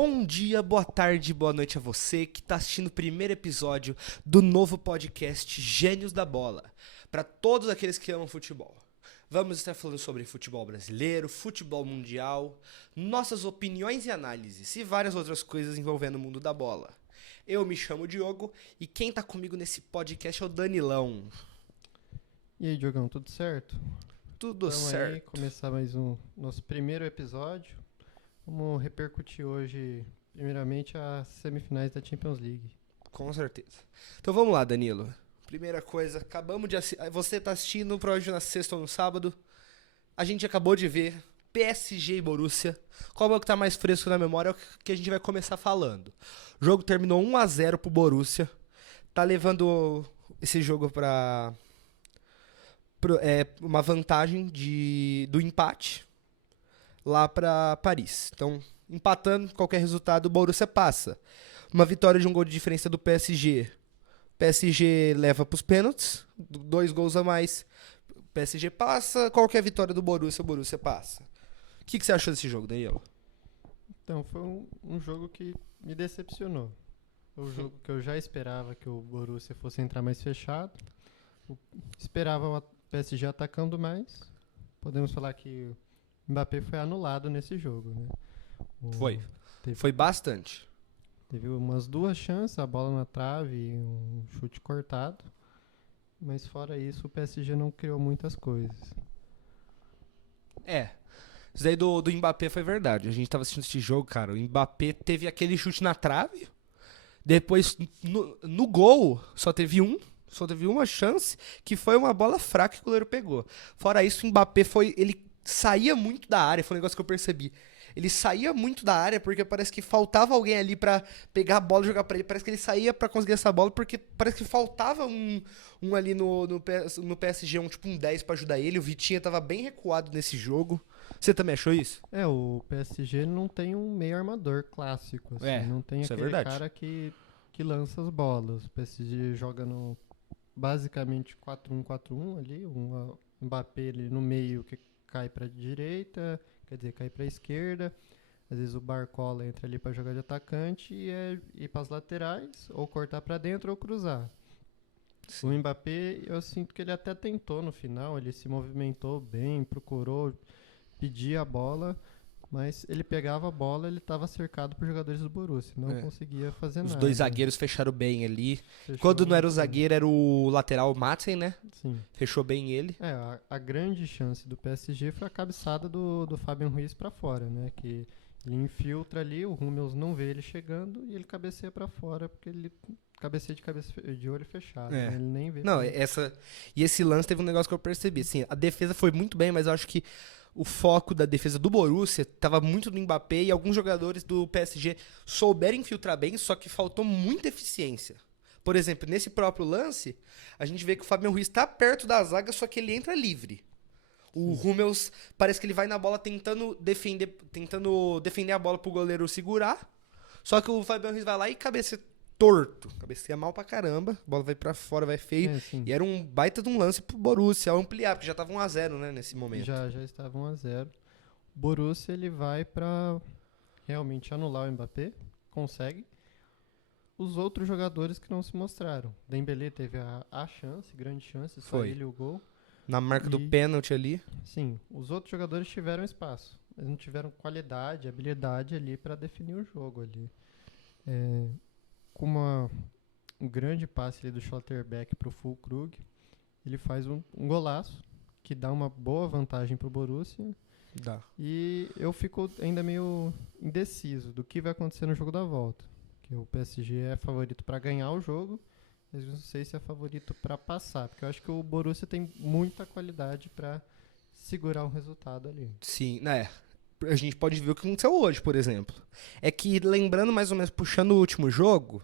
Bom dia, boa tarde, boa noite a você que está assistindo o primeiro episódio do novo podcast Gênios da Bola, para todos aqueles que amam futebol. Vamos estar falando sobre futebol brasileiro, futebol mundial, nossas opiniões e análises e várias outras coisas envolvendo o mundo da bola. Eu me chamo Diogo e quem está comigo nesse podcast é o Danilão. E aí, Diogão, tudo certo? Tudo Vamos certo. aí começar mais nosso primeiro episódio. Vamos repercutir hoje, primeiramente, as semifinais da Champions League. Com certeza. Então vamos lá, Danilo. Primeira coisa, acabamos de assistir. Você tá assistindo provavelmente na sexta ou no sábado. A gente acabou de ver PSG e Borussia. Qual é o que tá mais fresco na memória? É o que a gente vai começar falando. O jogo terminou 1-0 pro Borussia. Tá levando esse jogo pra uma vantagem do empate lá pra Paris. Então, empatando, qualquer resultado, o Borussia passa. Uma vitória de um gol de diferença do PSG. PSG leva pros pênaltis, 2 gols a mais. PSG passa, qualquer vitória do Borussia, o Borussia passa. O que você achou desse jogo, Danilo? Então, foi um jogo que me decepcionou. Foi um jogo que eu já esperava que o Borussia fosse entrar mais fechado. Esperava o PSG atacando mais. Podemos falar que o Mbappé foi anulado nesse jogo, né? Foi bastante. Teve umas 2 chances, a bola na trave e um chute cortado. Mas fora isso, o PSG não criou muitas coisas. Isso daí do Mbappé foi verdade. A gente tava assistindo esse jogo, cara. O Mbappé teve aquele chute na trave. Depois, no gol, só teve uma chance, que foi uma bola fraca que o goleiro pegou. Fora isso, o Mbappé ele saía muito da área, foi um negócio que eu percebi. Ele saía muito da área porque parece que faltava alguém ali pra pegar a bola e jogar pra ele. Parece que ele saía pra conseguir essa bola porque parece que faltava um ali no PSG, um 10 pra ajudar ele. O Vitinha tava bem recuado nesse jogo. Você também achou isso? O PSG não tem um meio armador clássico, assim. Não tem isso é aquele verdade. cara que lança as bolas. O PSG joga no basicamente 4-1-4-1 ali. Um Mbappé ali no meio que cai pra direita, quer dizer, cai pra esquerda. Às vezes o Barcola entra ali pra jogar de atacante e ir pras laterais, ou cortar pra dentro ou cruzar. Sim. O Mbappé, eu sinto que ele até tentou no final, ele se movimentou bem, procurou pedir a bola, mas ele pegava a bola, ele estava cercado por jogadores do Borussia, não conseguia fazer nada. Os 2 zagueiros fecharam bem ali. Quando não era o zagueiro, era o lateral Madsen, né? Sim. Fechou bem ele. A grande chance do PSG foi a cabeçada do Fabian Ruiz para fora, né? Que ele infiltra ali, o Hummels não vê ele chegando e ele cabeceia para fora, porque ele cabeceia de olho fechado, né? Ele nem vê. Não, e esse lance teve um negócio que eu percebi, assim, a defesa foi muito bem, mas eu acho que o foco da defesa do Borussia estava muito no Mbappé e alguns jogadores do PSG souberam infiltrar bem, só que faltou muita eficiência. Por exemplo, nesse próprio lance, a gente vê que o Fabian Ruiz está perto da zaga, só que ele entra livre. O Hummels parece que ele vai na bola tentando defender a bola pro goleiro segurar, só que o Fabian Ruiz vai lá e cabeceia torto. Cabeceia mal pra caramba, a bola vai pra fora, vai feio. E era um baita de um lance pro Borussia ampliar, porque já tava 1-0, né, nesse momento. Já estava 1-0. O Borussia, ele vai pra realmente anular o Mbappé, consegue. Os outros jogadores que não se mostraram. Dembélé teve a chance, grande chance, só ele o gol. Na marca do pênalti ali. Sim, os outros jogadores tiveram espaço. Eles não tiveram qualidade, habilidade ali pra definir o jogo ali. Com um grande passe ali do Schlotterbeck pro Füllkrug, ele faz um golaço que dá uma boa vantagem pro Borussia. Dá. E eu fico ainda meio indeciso do que vai acontecer no jogo da volta. Que o PSG é favorito para ganhar o jogo, mas não sei se é favorito para passar, porque eu acho que o Borussia tem muita qualidade para segurar o resultado ali. Sim, né? A gente pode ver o que aconteceu hoje, por exemplo. É que, lembrando mais ou menos, puxando o último jogo,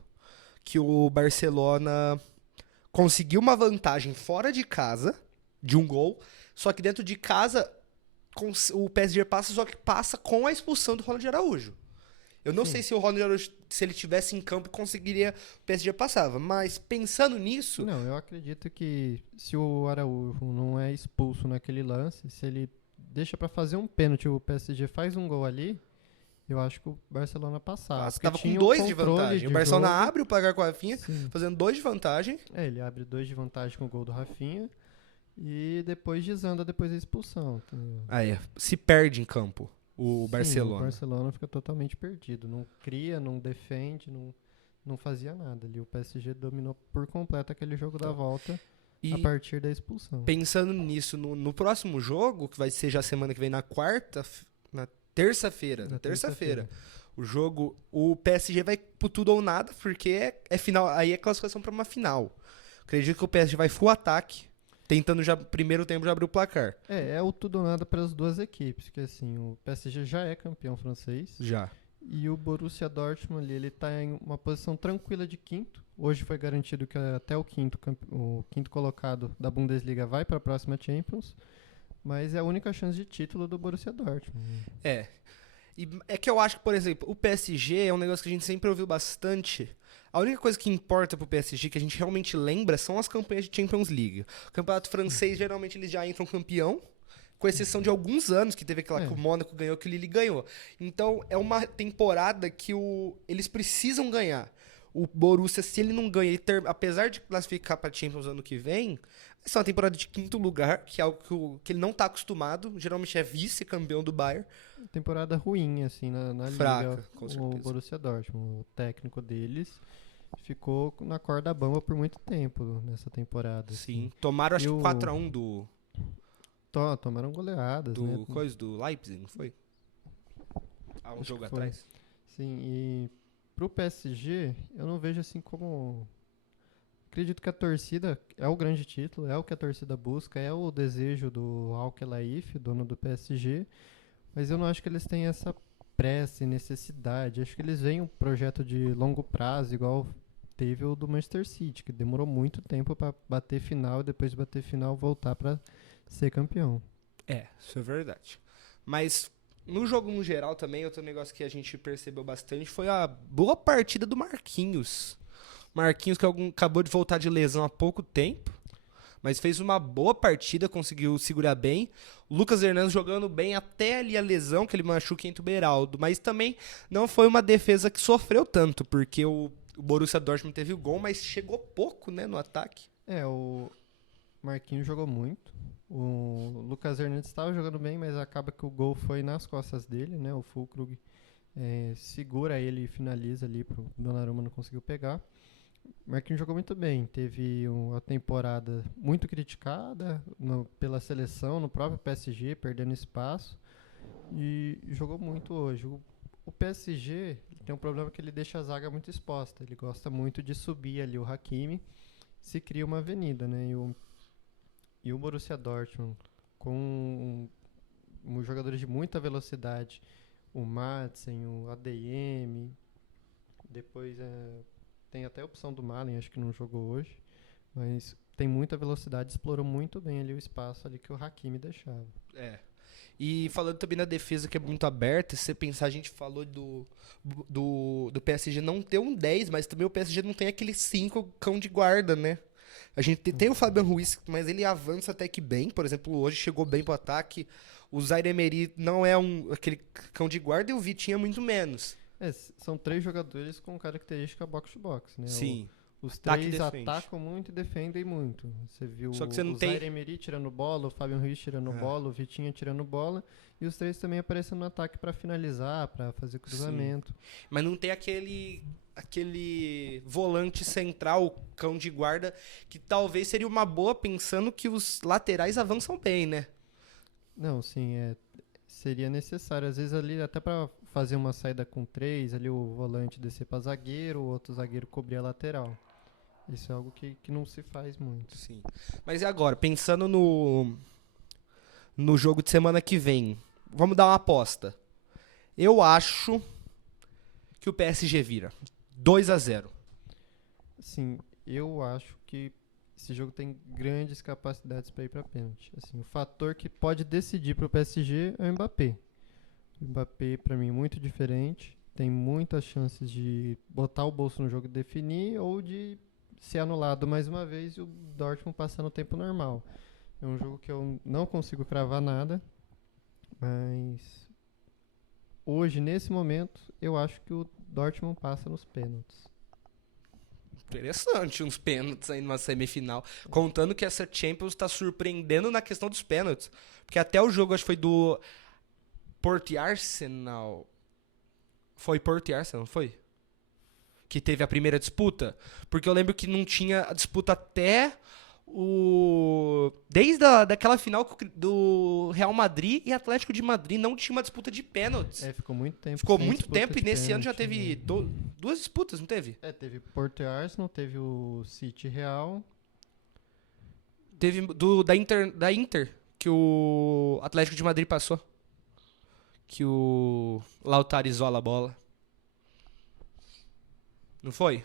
que o Barcelona conseguiu uma vantagem fora de casa, de um gol, só que dentro de casa o PSG passa, só que passa com a expulsão do Ronald Araújo. Eu não sei se o Ronald Araújo, se ele tivesse em campo, conseguiria, o PSG passava. Mas pensando nisso... Não, eu acredito que se o Araújo não é expulso naquele lance, se ele deixa pra fazer um pênalti, o PSG faz um gol ali, Eu acho que o Barcelona passava. Você porque tava com tinha 2 de controle vantagem. O de Barcelona jogo. abre o placar com a Rafinha, Sim. fazendo 2 de vantagem. Ele abre 2 de vantagem com o gol do Rafinha e depois desanda depois da expulsão. Entendeu? Aí, se perde em campo o Sim, Barcelona. o Barcelona fica totalmente perdido. Não cria, não defende, não fazia nada ali. O PSG dominou por completo aquele jogo da volta a E partir da expulsão. pensando nisso, no próximo jogo, que vai ser já semana que vem, na terça-feira. Na terça-feira. O PSG vai pro tudo ou nada, porque é final, aí é classificação pra uma final. Acredito que o PSG vai full ataque, tentando já primeiro tempo já abrir o placar. É o tudo ou nada para as duas equipes, que assim, o PSG já é campeão francês Já. e o Borussia Dortmund ali, ele tá em uma posição tranquila de quinto. Hoje foi garantido que até o quinto colocado da Bundesliga vai para a próxima Champions, mas é a única chance de título do Borussia Dortmund. É. E é que eu acho que, por exemplo, o PSG é um negócio que a gente sempre ouviu bastante. A única coisa que importa pro PSG, que a gente realmente lembra, são as campanhas de Champions League. O campeonato francês, geralmente, eles já entram campeão, com exceção de alguns anos, que teve aquela que o Mônaco ganhou, que o Lille ganhou. Então, é uma temporada que eles precisam ganhar. O Borussia, se ele não ganha, apesar de classificar pra Champions ano que vem, vai ser uma temporada de quinto lugar, que é algo que ele não tá acostumado. Geralmente é vice-campeão do Bayern. Temporada ruim, assim, na Fraca, Liga. com O certeza. Borussia Dortmund, o técnico deles, ficou na corda bamba por muito tempo nessa temporada. Sim. Tomaram, acho E que o- 4x1 Tomaram goleadas, né? do Leipzig, não foi? Há um Acho jogo que foi. atrás. Sim, e pro PSG, eu não vejo assim como... Acredito que a torcida é o grande título, é o que a torcida busca, é o desejo do Al-Khelaifi, dono do PSG, mas eu não acho que eles têm essa pressa e necessidade. Acho que eles veem um projeto de longo prazo, igual teve o do Manchester City, que demorou muito tempo para bater final e depois de bater final voltar para ser campeão. Isso é verdade. Mas no jogo no geral também, outro negócio que a gente percebeu bastante foi a boa partida do Marquinhos. Marquinhos que acabou de voltar de lesão há pouco tempo, mas fez uma boa partida, conseguiu segurar bem. O Lucas Hernandes jogando bem até ali a lesão, que ele machuca entre o Beraldo. Mas também não foi uma defesa que sofreu tanto, porque o Borussia Dortmund teve o gol, mas chegou pouco, né, no ataque. O Marquinhos jogou muito. O Lucas Hernandes estava jogando bem, mas acaba que o gol foi nas costas dele, né? O Füllkrug segura ele e finaliza ali, o Donnarumma não conseguiu pegar. O Marquinhos jogou muito bem, teve uma temporada muito criticada pela seleção, no próprio PSG, perdendo espaço, e jogou muito hoje. O PSG tem um problema que ele deixa a zaga muito exposta, ele gosta muito de subir ali o Hakimi, se cria uma avenida, né? E o Borussia Dortmund, com jogadores de muita velocidade, o Madsen, o ADM, depois tem até a opção do Malen, acho que não jogou hoje, mas tem muita velocidade, explorou muito bem ali o espaço ali que o Hakimi deixava. E falando também da defesa que é muito aberta, se você pensar, a gente falou do PSG não ter um 10, mas também o PSG não tem aquele 5 cão de guarda, né? A gente tem o Fabian Ruiz, mas ele avança até que bem, por exemplo, hoje chegou bem pro ataque. O Zaire Emery não é aquele cão de guarda e o Vitinha muito menos. São 3 jogadores com característica box-to-box, né? Sim. Os Ataque e 3 defende. atacam muito e defendem muito. Você viu Só que você não o tem- Zaire Emery tirando bola, o Fabian Ruiz tirando bola, o Vitinha tirando bola, e os 3 também aparecendo no ataque para finalizar, para fazer cruzamento. Mas não tem aquele volante central, cão de guarda, que talvez seria uma boa pensando que os laterais avançam bem, né? Não, sim, seria necessário. Às vezes ali até para fazer uma saída com 3, ali o volante descer para zagueiro, o outro zagueiro cobrir a lateral. Isso é algo que não se faz muito. Sim. Mas e agora, pensando no jogo de semana que vem, vamos dar uma aposta. Eu acho que o PSG vira 2-0. Assim, eu acho que esse jogo tem grandes capacidades para ir para pênalti. Assim, o fator que pode decidir para o PSG é o Mbappé. O Mbappé, para mim, é muito diferente. Tem muitas chances de botar o bolso no jogo e definir, ou de ser anulado mais uma vez e o Dortmund passar no tempo normal. É um jogo que eu não consigo cravar nada, mas hoje, nesse momento, eu acho que o Dortmund passa nos pênaltis. Interessante, uns pênaltis aí numa semifinal. Contando que essa Champions tá surpreendendo na questão dos pênaltis. Porque até o jogo, acho que foi do Porto e Arsenal. Foi Porto e Arsenal, não foi? Que teve a primeira disputa. Porque eu lembro que não tinha a disputa até desde daquela final do Real Madrid e Atlético de Madrid não tinha uma disputa de pênaltis. Ficou muito tempo. Ficou sem muito disputa tempo e de nesse ano já pênalti, teve né? duas disputas, não teve? Teve Porto e Arsenal, teve o City Real. Teve da Inter, que o Atlético de Madrid passou. Que o Lautaro isola a bola. Não foi?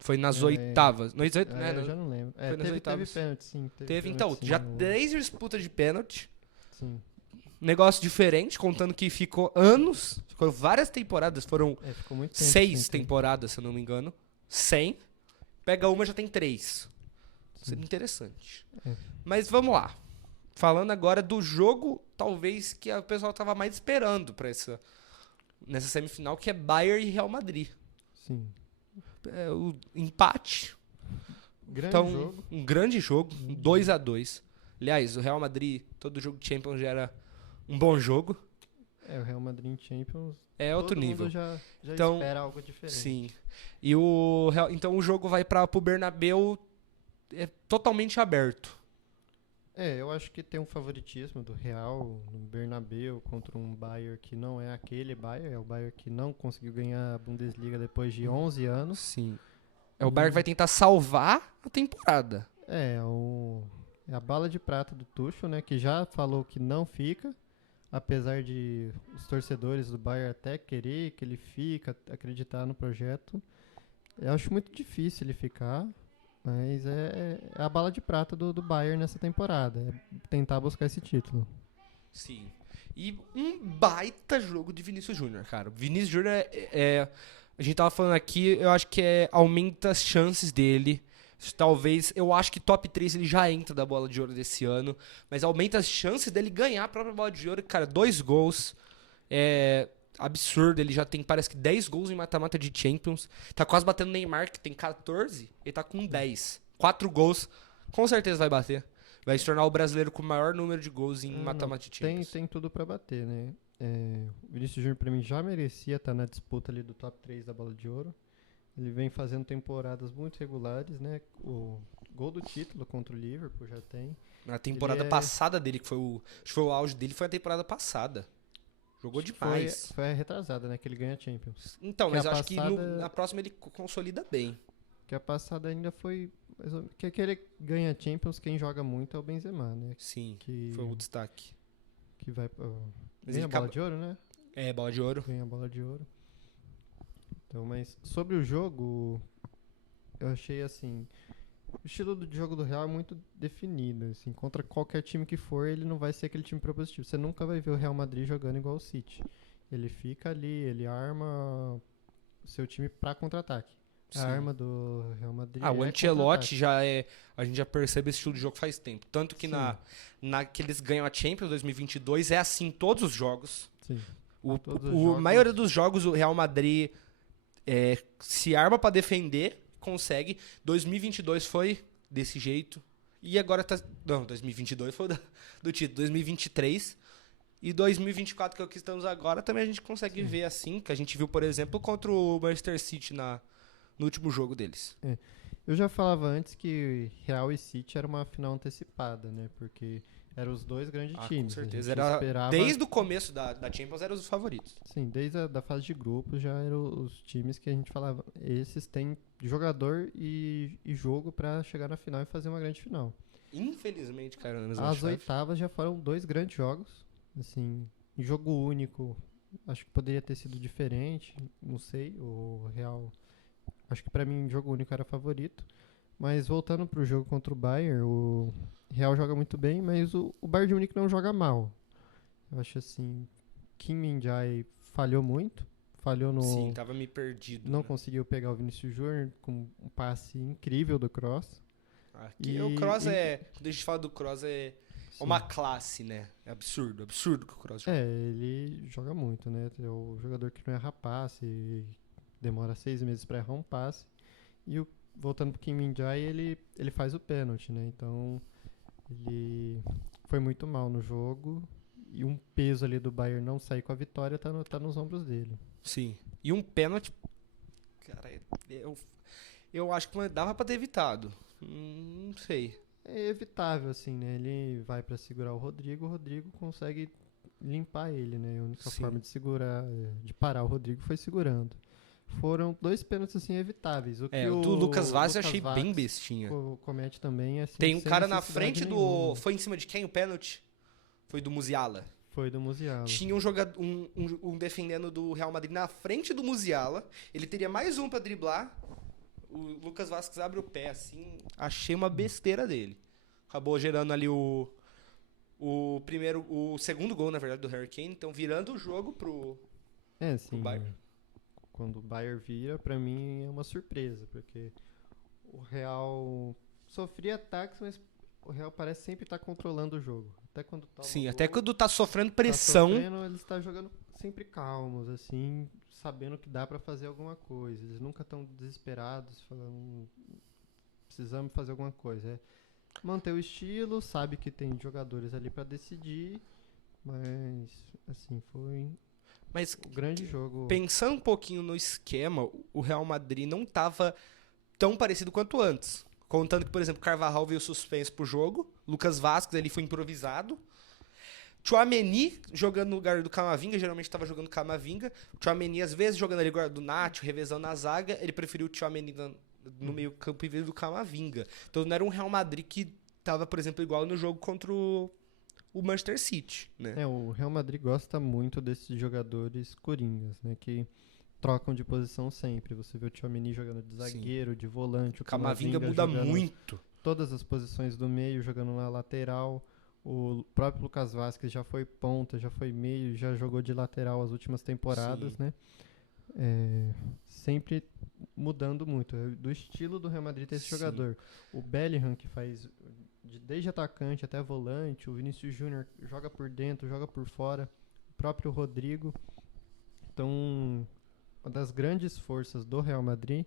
Foi nas oitavas. Eu já não lembro. Foi nas Teve oitavas. pênalti, sim. Teve então, pênalti, sim, já 10 disputas de pênalti. Sim. Negócio diferente, contando que ficou anos, ficou várias temporadas, foram Ficou muito tempo 6 sem ter. temporadas, se eu não me engano. 100. Pega uma, já tem 3. Seria interessante. É. Mas vamos lá. Falando agora do jogo, talvez que o pessoal tava mais esperando pra nessa semifinal, que é Bayern e Real Madrid. Sim. O empate. Grande Então, jogo. um grande jogo, 2-2. Aliás, o Real Madrid, todo jogo de Champions já era um bom jogo. O Real Madrid em Champions. É outro todo nível. Mundo já Então, espera algo diferente. Sim. E então o jogo vai pro Bernabéu totalmente aberto. Eu acho que tem um favoritismo do Real no Bernabéu contra um Bayern que não é aquele Bayern, é o Bayern que não conseguiu ganhar a Bundesliga depois de 11 anos. Sim. É o Bayern que vai tentar salvar a temporada. É a bala de prata do Tuchel, né, que já falou que não fica, apesar de os torcedores do Bayern até querer que ele fique, acreditar no projeto. Eu acho muito difícil ele ficar. Mas é a bala de prata do Bayern nessa temporada. É tentar buscar esse título. Sim. E um baita jogo de Vinícius Júnior, cara. Vinícius Júnior a gente tava falando aqui, eu acho que aumenta as chances dele. Talvez, eu acho que top 3 ele já entra da bola de ouro desse ano. Mas aumenta as chances dele ganhar a própria bola de ouro. Cara, 2 gols. Absurdo, ele já tem, parece que 10 gols em mata-mata de Champions. Tá quase batendo o Neymar, que tem 14. Ele tá com 10. 4 gols, com certeza vai bater. Vai se tornar o brasileiro com o maior número de gols em mata-mata de Champions. Tem tudo pra bater, né? O Vinícius Júnior, pra mim, já merecia estar na disputa ali do top 3 da bola de ouro. Ele vem fazendo temporadas muito regulares, né? O gol do título contra o Liverpool já tem. Na temporada passada dele, acho que foi o auge dele, foi a temporada passada. Jogou demais. Foi a retrasada, né? Que ele ganha a Champions. Então, mas eu acho que na próxima ele consolida bem. Que a passada ainda foi... Que aquele ganha Champions, quem joga muito é o Benzema, né? Sim, foi o destaque. Que vai... Mas ganha a bola de ouro, né? Bola de ouro. Ganha a bola de ouro. Então, mas sobre o jogo, eu achei assim... O estilo de jogo do Real é muito definido, assim, contra qualquer time que for, ele não vai ser aquele time propositivo. Você nunca vai ver o Real Madrid jogando igual o City. Ele fica ali, ele arma o seu time pra contra-ataque. A arma do Real Madrid o Ancelotti a gente já percebe esse estilo de jogo faz tempo. Tanto que que eles ganham a Champions 2022, é assim todos os jogos. Sim. A maioria dos jogos o Real Madrid se arma pra defender, consegue. 2022 foi desse jeito. E agora tá... Não, 2022 foi do título. 2023 e 2024, que é o que estamos agora, também a gente consegue ver assim, que a gente viu, por exemplo, contra o Manchester City no último jogo deles. Eu já falava antes que Real e City era uma final antecipada, né? Porque eram os dois grandes times. Com certeza. Esperava... Desde o começo da Champions eram os favoritos. Sim, desde a fase de grupos já eram os times que a gente falava. Esses têm jogador e jogo pra chegar na final e fazer uma grande final. Infelizmente, cara, na mesma As oitavas já foram 2 grandes jogos. Assim, jogo único. Acho que poderia ter sido diferente. Não sei. O Real... Acho que pra mim, jogo único era favorito. Mas voltando pro jogo contra o Bayern, o Real joga muito bem, mas o Bayern de Munique não joga mal. Eu acho assim, Kim Min-jae falhou muito. Falhou no... Sim, tava me perdido. Não conseguiu pegar o Vinícius Júnior com um passe incrível do Kroos. O Kroos quando a gente fala do Kroos uma classe, né? É absurdo que o Kroos joga. Ele joga muito, né? É o jogador que não erra passe, demora 6 meses pra errar um passe. E voltando pro Kim Min-jae, ele faz o pênalti, né? Então, ele foi muito mal no jogo. E um peso ali do Bayern não sair com a vitória tá nos ombros dele. Sim. E um pênalti, cara, eu acho que dava pra ter evitado. Não sei. É evitável, assim, né? Ele vai pra segurar o Rodrigo consegue limpar ele, né? A única Sim. forma de parar o Rodrigo foi segurando. Foram 2 pênaltis, assim, evitáveis. O Do Lucas Vaz eu achei bem bestinha. Comete também, assim, Tem um sem cara na necessidade frente nenhuma. Foi em cima de quem o pênalti? Foi do Musiala. Foi do Musiala. Tinha um jogador, um defendendo do Real Madrid na frente do Musiala. Ele teria mais um pra driblar. O Lucas Vasquez abre o pé, assim. Achei uma besteira dele. Acabou gerando ali o segundo gol, na verdade, do Harry Kane. Então, virando o jogo pro Bayern. Quando o Bayern vira, pra mim é uma surpresa, porque o Real sofria ataques, mas o Real parece sempre estar controlando o jogo. Até quando Sim, até quando tá sofrendo pressão. Ele está jogando sempre calmos, assim, sabendo que dá pra fazer alguma coisa. Eles nunca estão desesperados, falando, precisamos fazer alguma coisa. Manter o estilo, sabe que tem jogadores ali pra decidir, mas, assim, foi um grande jogo. Pensando um pouquinho no esquema, o Real Madrid não tava tão parecido quanto antes. Contando que, por exemplo, Carvajal veio suspenso pro jogo, Lucas Vazquez ele foi improvisado, Tchouaméni jogando no lugar do Camavinga, geralmente estava jogando Camavinga, o Tchouaméni às vezes jogando ali no lugar do Nacho, revezando na zaga, ele preferiu o Tchouaméni no meio campo em vez do Camavinga. Então não era um Real Madrid que tava, por exemplo, igual no jogo contra o Manchester City, né? O Real Madrid gosta muito desses jogadores coringas, né, que trocam de posição sempre. Você vê o Tchouaméni jogando de zagueiro, de volante, o Camavinga muda jogando muito. todas as posições do meio, jogando na lateral. O próprio Lucas Vazquez já foi ponta, já foi meio, já jogou de lateral as últimas temporadas, né? Sempre mudando muito. Do estilo do Real Madrid ter esse jogador. O Bellingham, que faz desde atacante até volante, o Vinícius Júnior joga por dentro, joga por fora, o próprio Rodrigo. Então, uma das grandes forças do Real Madrid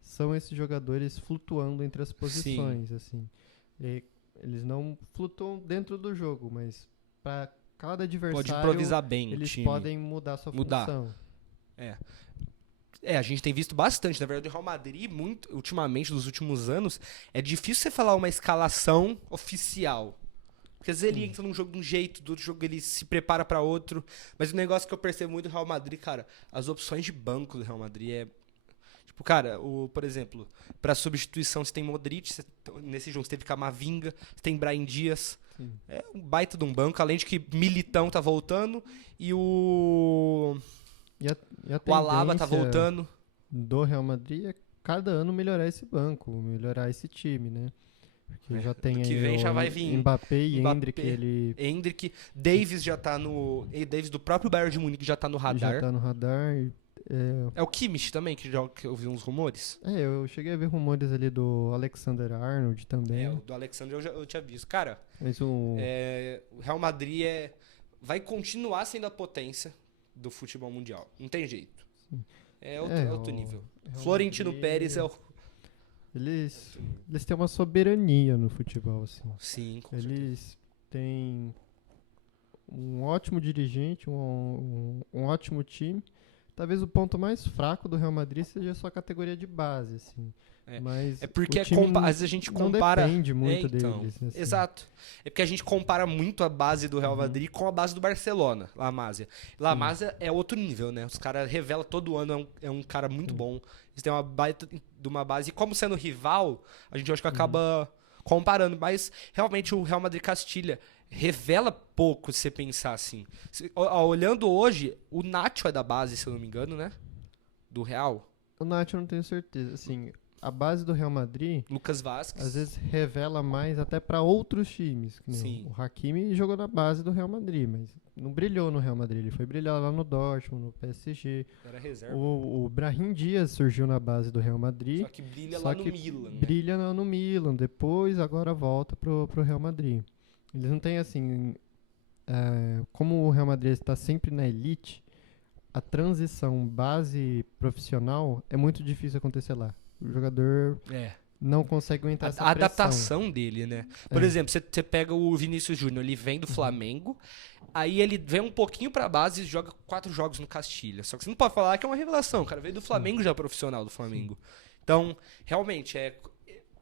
são esses jogadores flutuando entre as posições, assim. Eles não flutuam dentro do jogo, mas para cada adversário pode improvisar bem eles o time. podem mudar sua função. A gente tem visto bastante, na verdade, o Real Madrid, muito, ultimamente, nos últimos anos, é difícil você falar uma escalação oficial. Porque às vezes ele entra num jogo de um jeito, do outro jogo ele se prepara pra outro. Mas o negócio que eu percebo muito do Real Madrid, cara, as opções de banco do Real Madrid é... Tipo, cara, por exemplo, pra substituição você tem Modric, nesse jogo você teve Camavinga, você tem Brahim Dias. Sim. É um baita de um banco, além de que Militão tá voltando e o Alaba tá voltando. Do Real Madrid é cada ano melhorar esse banco, melhorar esse time, né? Porque já tem que aí vem já vai vir Mbappé e Endrick. Endrick, Davis já tá no... Davis do próprio Bayern de Munique já tá no radar. Já tá no radar. É o Kimmich também, que eu vi uns rumores. Eu cheguei a ver rumores ali do Alexander Arnold também. O do Alexander eu tinha visto. Cara, mas o Real Madrid vai continuar sendo a potência do futebol mundial. Não tem jeito. Sim. É outro nível. Florentino Pérez é o... Eles têm uma soberania no futebol, assim. Sim, com Eles têm um ótimo dirigente, um ótimo time. Talvez o ponto mais fraco do Real Madrid seja a sua categoria de base, assim. Mas porque o time às vezes a gente compara... Não depende muito deles. Assim. Exato. É porque a gente compara muito a base do Real Madrid com a base do Barcelona, La Masia. La Masia é outro nível, né? Os caras revelam todo ano, é um cara muito bom. Eles têm uma baita de uma base. E como sendo rival, a gente acho que acaba comparando. Mas realmente o Real Madrid Castilha revela pouco se você pensar assim. Olhando hoje, o Nacho é da base, se eu não me engano, né? Do Real. O Nacho eu não tenho certeza. Assim, a base do Real Madrid, Lucas Vazquez, às vezes revela mais até para outros times. Sim. O Hakimi jogou na base do Real Madrid, mas não brilhou no Real Madrid. Ele foi brilhar lá no Dortmund, no PSG. Era reserva. O Brahim Dias surgiu na base do Real Madrid. Só que brilha lá no Milan. Né? Brilha no Milan. Depois, agora volta pro Real Madrid. Eles não têm, assim, como o Real Madrid está sempre na elite, a transição base profissional é muito difícil acontecer lá. O jogador É. não consegue aguentar essa A pressão. adaptação dele, né? Por exemplo, você pega o Vinícius Júnior, ele vem do Flamengo, aí ele vem um pouquinho pra base e joga 4 jogos no Castilha. Só que você não pode falar que é uma revelação, o cara veio do Flamengo, já é profissional do Flamengo. Então, realmente,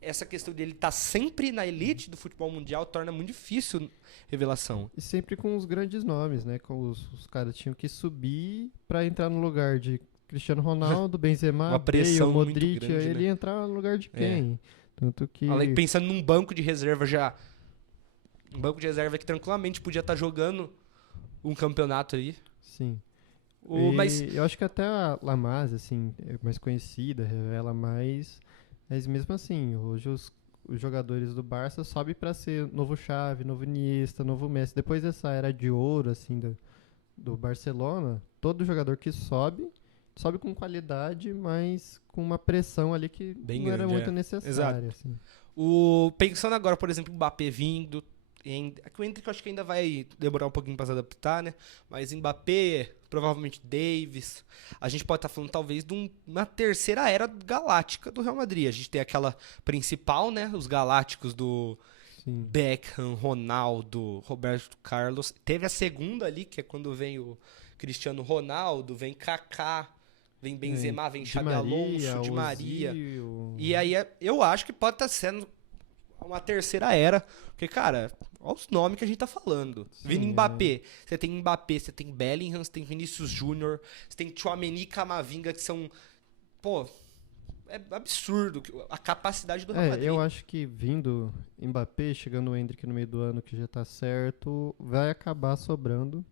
essa questão dele estar sempre na elite do futebol mundial torna muito difícil revelação. E sempre com os grandes nomes, né? Com os caras tinham que subir pra entrar no lugar de Cristiano Ronaldo, Benzema, Uma Bale, pressão muito Modric, grande, aí ele né? ia entrar no lugar de quem? Tanto que... Além, pensando num banco de reserva já. Um banco de reserva que tranquilamente podia estar jogando um campeonato aí. Sim. Mas Eu acho que até a Lamaz, assim, é mais conhecida, revela mais. Mas mesmo assim, hoje os jogadores do Barça sobem pra ser novo Xavi, novo Iniesta, novo Messi. Depois dessa era de ouro, assim, do Barcelona, todo jogador que sobe com qualidade, mas com uma pressão ali que Bem não era grande, muito necessária. Assim. pensando agora, por exemplo, o Mbappé vindo. O Endrick eu acho que ainda vai demorar um pouquinho pra se adaptar, né? Mas Mbappé, provavelmente Davis. A gente pode estar falando talvez de uma terceira era galáctica do Real Madrid. A gente tem aquela principal, né? Os galácticos do Sim. Beckham, Ronaldo, Roberto Carlos. Teve a segunda ali, que é quando vem o Cristiano Ronaldo, vem Kaká, vem Benzema, vem Di Xabi Maria, Alonso, Di Maria. Ozil. E aí eu acho que pode estar sendo uma terceira era. Porque, cara, olha os nomes que a gente tá falando. Sim, Vindo Mbappé. Você tem Mbappé, você tem Bellingham, você tem Vinícius Júnior, você tem Tchouaméni e Camavinga, que são... Pô, é absurdo a capacidade do Real Madrid. Eu acho que vindo Mbappé, chegando o Endrick no meio do ano, que já tá certo, vai acabar sobrando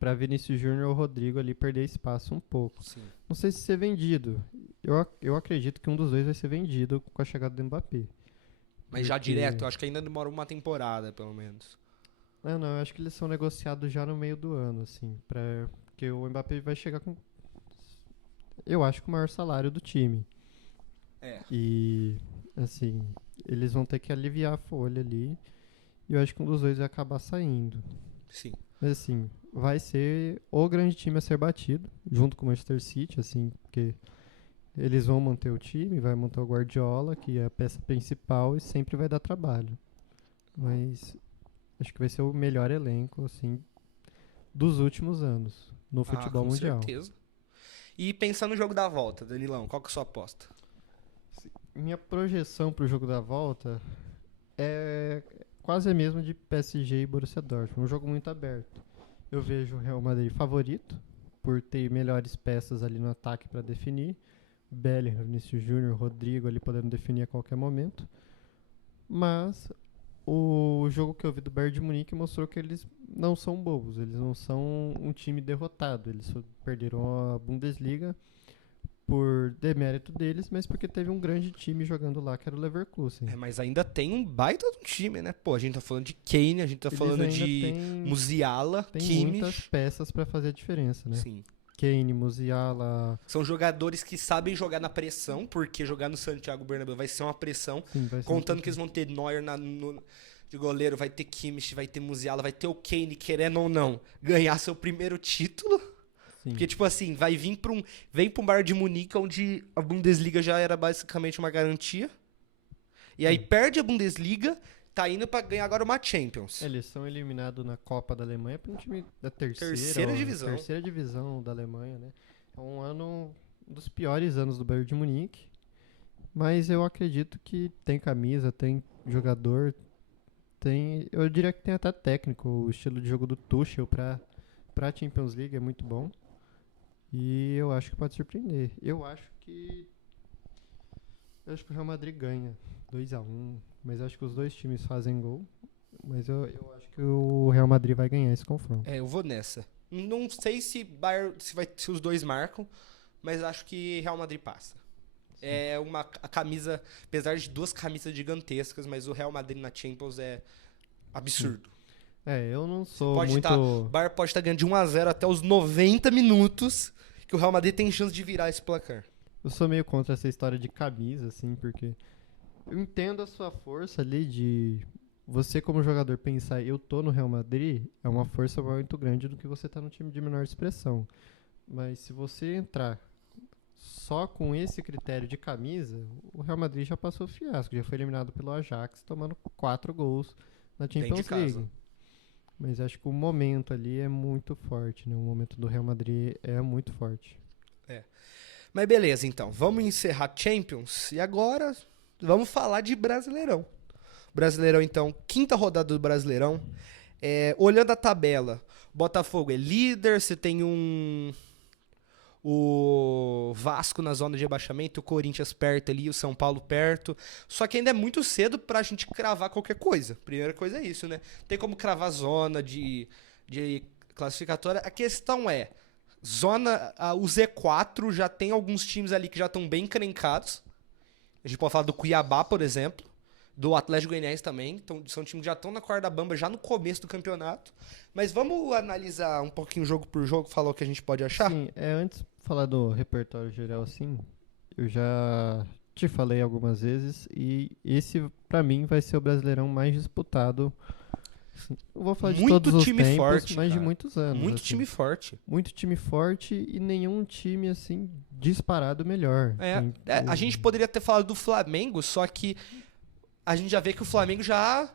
pra Vinícius Júnior ou Rodrigo ali perder espaço um pouco. Sim. Não sei se ser vendido. Eu acredito que um dos dois vai ser vendido com a chegada do Mbappé. Mas já direto, eu acho que ainda demora uma temporada, pelo menos. Não, eu acho que eles são negociados já no meio do ano, assim, porque o Mbappé vai chegar com, eu acho que o maior salário do time. É. E, assim, eles vão ter que aliviar a folha ali. E eu acho que um dos dois vai acabar saindo. Sim. Mas, assim, vai ser o grande time a ser batido, junto com o Manchester City, assim, porque eles vão manter o time, vai montar o Guardiola, que é a peça principal, e sempre vai dar trabalho. Mas acho que vai ser o melhor elenco, assim, dos últimos anos no futebol com mundial. certeza. E pensando no jogo da volta, Danilão, qual que é a sua aposta? Minha projeção pro jogo da volta é quase a mesma de PSG e Borussia Dortmund. Um jogo muito aberto. Eu vejo o Real Madrid favorito, por ter melhores peças ali no ataque para definir. Bellingham, Vinícius Júnior, Rodrigo ali podendo definir a qualquer momento. Mas o jogo que eu vi do Bayern de Munique mostrou que eles não são bobos, eles não são um time derrotado. Eles perderam a Bundesliga por demérito deles, mas porque teve um grande time jogando lá, que era o Leverkusen. Mas ainda tem um baita de um time, né? Pô, a gente tá falando de Kane, a gente tá falando de Musiala, tem Kimmich. muitas peças para fazer a diferença, né? Sim. Kane, Musiala... São jogadores que sabem jogar na pressão, porque jogar no Santiago Bernabéu vai ser uma pressão. Sim, vai ser Contando que eles vão ter Neuer de goleiro, vai ter Kimmich, vai ter Musiala, vai ter o Kane, querendo ou não, ganhar seu primeiro título. Sim. Porque, tipo assim, vem pra um Bayern de Munique, onde a Bundesliga já era basicamente uma garantia. E aí perde a Bundesliga, tá indo pra ganhar agora uma Champions. Eles são eliminados na Copa da Alemanha por um time da Terceira divisão. Terceira divisão da Alemanha, né? É um dos piores anos do Bayern de Munique. Mas eu acredito que tem camisa, tem jogador, eu diria que tem até técnico. O estilo de jogo do Tuchel pra Champions League é muito bom. E eu acho que pode surpreender. Eu acho que o Real Madrid ganha 2-1, mas eu acho que os dois times fazem gol. Mas eu acho que o Real Madrid vai ganhar esse confronto. Eu vou nessa. Não sei se se os dois marcam, mas acho que Real Madrid passa. Sim. A camisa, apesar de 2 camisas gigantescas, mas o Real Madrid na Champions é absurdo. Sim. Eu não sou o Bayern pode estar ganhando de 1-0 até os 90 minutos, que o Real Madrid tem chance de virar esse placar. Eu sou meio contra essa história de camisa, assim, porque eu entendo a sua força ali de você como jogador pensar, eu tô no Real Madrid, é uma força muito grande do que você tá no time de menor expressão. Mas se você entrar só com esse critério de camisa, o Real Madrid já passou o fiasco, já foi eliminado pelo Ajax, tomando 4 gols na Champions League. Mas acho que o momento ali é muito forte, né? O momento do Real Madrid é muito forte. Mas beleza, então. Vamos encerrar Champions e agora vamos falar de Brasileirão. Brasileirão, então, 5ª rodada do Brasileirão. Olhando a tabela, Botafogo é líder, você tem o Vasco na zona de rebaixamento, o Corinthians perto ali, o São Paulo perto. Só que ainda é muito cedo pra gente cravar qualquer coisa. Primeira coisa é isso, né? Tem como cravar zona de classificatória. A questão é, o Z4 já tem alguns times ali que já estão bem encrencados. A gente pode falar do Cuiabá, por exemplo. Do Atlético Goianiense também. Então, são times que já estão na corda bamba já no começo do campeonato. Mas vamos analisar um pouquinho jogo por jogo, falar o que a gente pode achar? Sim, antes de falar do repertório geral, assim, eu já te falei algumas vezes e esse, pra mim, vai ser o Brasileirão mais disputado. Eu vou falar de Muito todos os time tempos, forte, mas de cara. muitos anos. Muito assim. time forte. Muito time forte e nenhum time, assim, disparado melhor. A gente poderia ter falado do Flamengo, só que a gente já vê que o Flamengo já,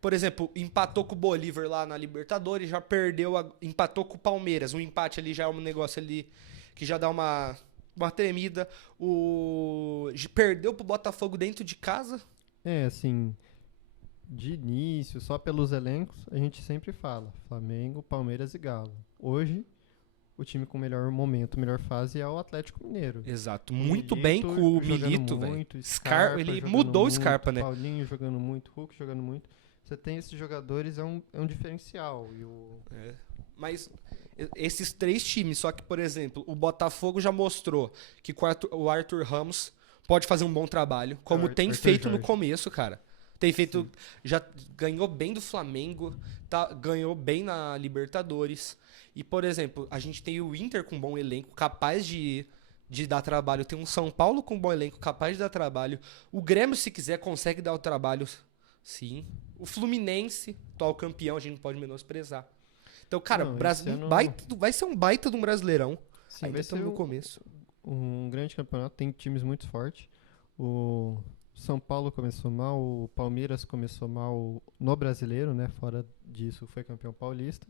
por exemplo, empatou com o Bolívar lá na Libertadores, já empatou com o Palmeiras. Um empate ali já é um negócio ali que já dá uma tremida. Perdeu pro Botafogo dentro de casa. Assim, de início, só pelos elencos, a gente sempre fala Flamengo, Palmeiras e Galo. Hoje, o time com melhor momento, melhor fase é o Atlético Mineiro. Exato, muito bem com o Milito, velho. Ele mudou o Scarpa, né? Paulinho jogando muito, Hulk jogando muito. Você tem esses jogadores, é um diferencial. Mas esses 3 times, só que, por exemplo, o Botafogo já mostrou que o Arthur Ramos pode fazer um bom trabalho, como tem Arthur feito Jorge. no começo, cara. Tem feito, já ganhou bem do Flamengo, ganhou bem na Libertadores. E, por exemplo, a gente tem o Inter com um bom elenco, capaz de dar trabalho. Tem um São Paulo com um bom elenco, capaz de dar trabalho. O Grêmio, se quiser, consegue dar o trabalho, sim. O Fluminense, atual campeão, a gente não pode menosprezar. Então, cara, vai ser um baita de um Brasileirão. Sim, ainda estamos no começo. Um grande campeonato, tem times muito fortes. O São Paulo começou mal, o Palmeiras começou mal no Brasileiro, né? Fora disso, foi campeão paulista.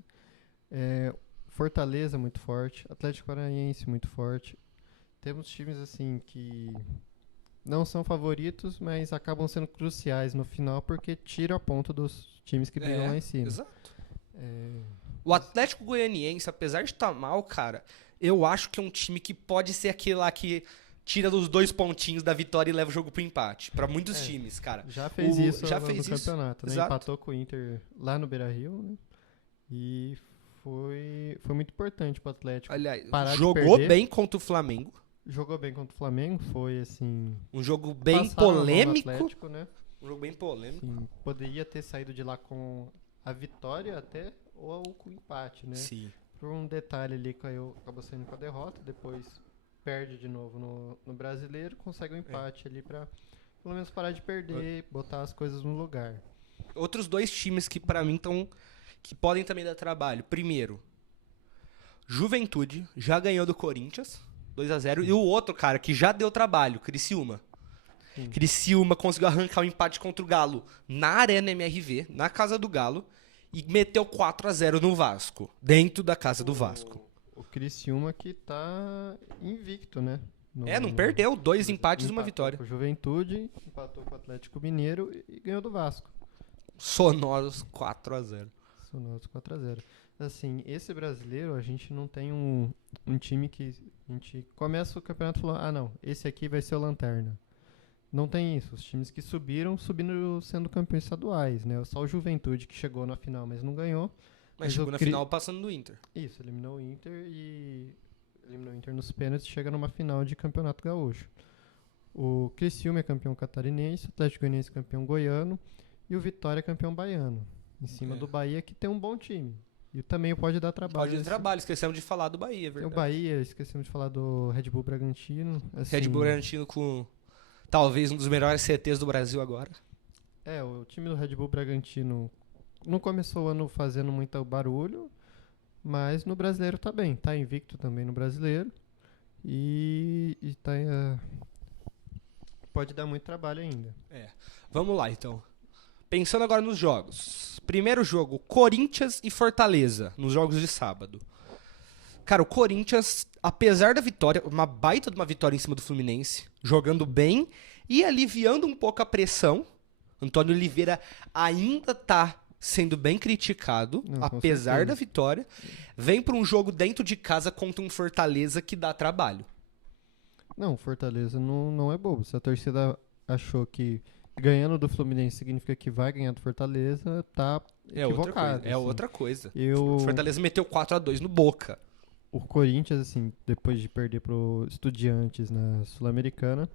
Fortaleza muito forte, Atlético Paranaense muito forte. Temos times assim que não são favoritos, mas acabam sendo cruciais no final porque tira a ponta dos times que brigam lá em cima. Exato. O Atlético Goianiense, apesar de estar mal, cara, eu acho que é um time que pode ser aquele lá que tira dos 2 pontinhos da vitória e leva o jogo pro empate. Pra muitos times, cara. Já fez isso já no fez isso. campeonato, né? Exato. Empatou com o Inter lá no Beira-Rio, né? E foi muito importante pro Atlético. Aliás, parar jogou de perder. bem contra o Flamengo. Jogou bem contra o Flamengo, foi assim... Um jogo bem passaram a mão no polêmico. Atlético, né? Um jogo bem polêmico. Sim, poderia ter saído de lá com a vitória até ou com o empate, né? Sim. Por um detalhe ali, acabou saindo com a derrota, depois perde de novo no Brasileiro, consegue um empate ali pra pelo menos parar de perder, botar as coisas no lugar. Outros 2 times que pra mim que podem também dar trabalho. Primeiro, Juventude já ganhou do Corinthians, 2-0. E o outro, cara, que já deu trabalho, Criciúma. Sim. Criciúma conseguiu arrancar o empate contra o Galo na Arena MRV, na casa do Galo, e meteu 4-0 no Vasco, dentro da casa do Vasco. O Criciúma que tá invicto, né? Não perdeu. 2 empates e uma vitória. Com o Juventude, empatou com o Atlético Mineiro e ganhou do Vasco. Sonoros 4-0. Sonoros 4-0. Assim, esse brasileiro, a gente não tem um time que a gente começa o campeonato falando, não, esse aqui vai ser o Lanterna. Não tem isso. Os times que subindo sendo campeões estaduais, né? Só o Juventude que chegou na final, mas não ganhou. Mas chegou na final passando do Inter. Isso, eliminou o Inter nos pênaltis, chega numa final de campeonato gaúcho. O Criciúma é campeão catarinense, o Atlético Goianiense é campeão goiano e o Vitória é campeão baiano. Em cima do Bahia, que tem um bom time. E também pode dar trabalho. Pode dar trabalho, esquecemos de falar do Bahia, é verdade. O Bahia, esquecemos de falar do Red Bull Bragantino. Assim, Red Bull Bragantino com talvez um dos melhores CTs do Brasil agora. O time do Red Bull Bragantino não começou o ano fazendo muito barulho, mas no brasileiro tá bem. Tá invicto também no brasileiro. E tá, pode dar muito trabalho ainda. Vamos lá, então. Pensando agora nos jogos. Primeiro jogo, Corinthians e Fortaleza, nos jogos de sábado. Cara, o Corinthians, apesar da vitória, uma baita de uma vitória em cima do Fluminense, jogando bem e aliviando um pouco a pressão. Antônio Oliveira ainda tá sendo bem criticado, Não, com apesar certeza. da vitória. Vem para um jogo dentro de casa contra um Fortaleza que dá trabalho. Não, Fortaleza não é bobo. Se a torcida achou que ganhando do Fluminense significa que vai ganhar do Fortaleza, tá equivocado. É outra coisa. Eu, Fortaleza meteu 4-2 no Boca. o Corinthians, assim, depois de perder pro Estudiantes na Sul-Americana,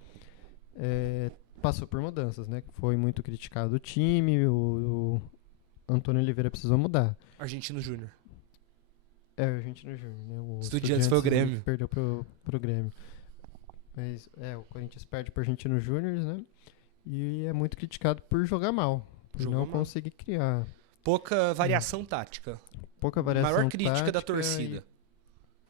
passou por mudanças, né? Foi muito criticado o time, o Antônio Oliveira precisou mudar. Argentino Júnior. A gente no Júnior, né? O Estudiantes foi o Grêmio. Perdeu pro Grêmio. Mas, o Corinthians perde pro Argentino Júnior, né? E é muito criticado por jogar mal. Por Jogou não mal. conseguir criar. Pouca variação tática. Pouca variação Maior crítica da tática torcida. e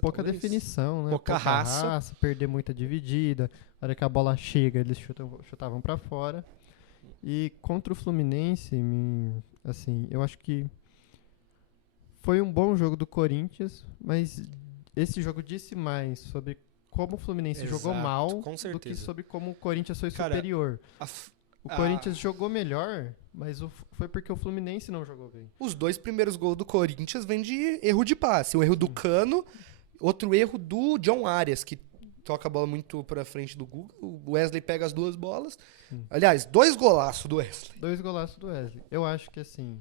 pouca talvez. definição, né? Pouca raça. Perder muita dividida. Na hora que a bola chega, eles chutavam pra fora. E contra o Fluminense, assim, eu acho que foi um bom jogo do Corinthians, mas esse jogo disse mais sobre como o Fluminense jogou Exato, mal com do que certeza. sobre como o Corinthians foi Cara, superior. A f- O a- Corinthians jogou melhor, mas foi porque o Fluminense não jogou bem. Os dois primeiros gols do Corinthians vêm de erro de passe. Um erro do Cano, outro erro do John Arias, que toca a bola muito pra frente do Guga. O Wesley pega as duas bolas. Aliás, 2 golaços do Wesley. 2 golaços do Wesley. Eu acho que assim,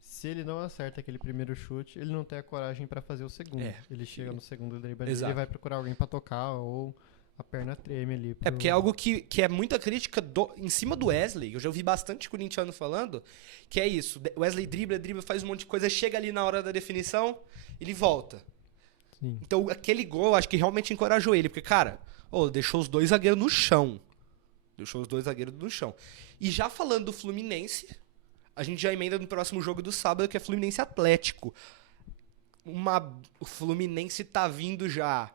se ele não acerta aquele primeiro chute, ele não tem a coragem pra fazer o segundo. Ele chega no segundo drible, Exato. ele vai procurar alguém pra tocar ou a perna treme ali. Porque é algo que é muita crítica em cima do Wesley. Eu já ouvi bastante corintiano falando que é isso. O Wesley dribla, faz um monte de coisa, chega ali na hora da definição, ele volta. Sim. Então aquele gol, eu acho que realmente encorajou ele. Porque, cara, deixou os dois zagueiros no chão. E já falando do Fluminense, a gente já emenda no próximo jogo do sábado, que é Fluminense Atlético. O Fluminense tá vindo já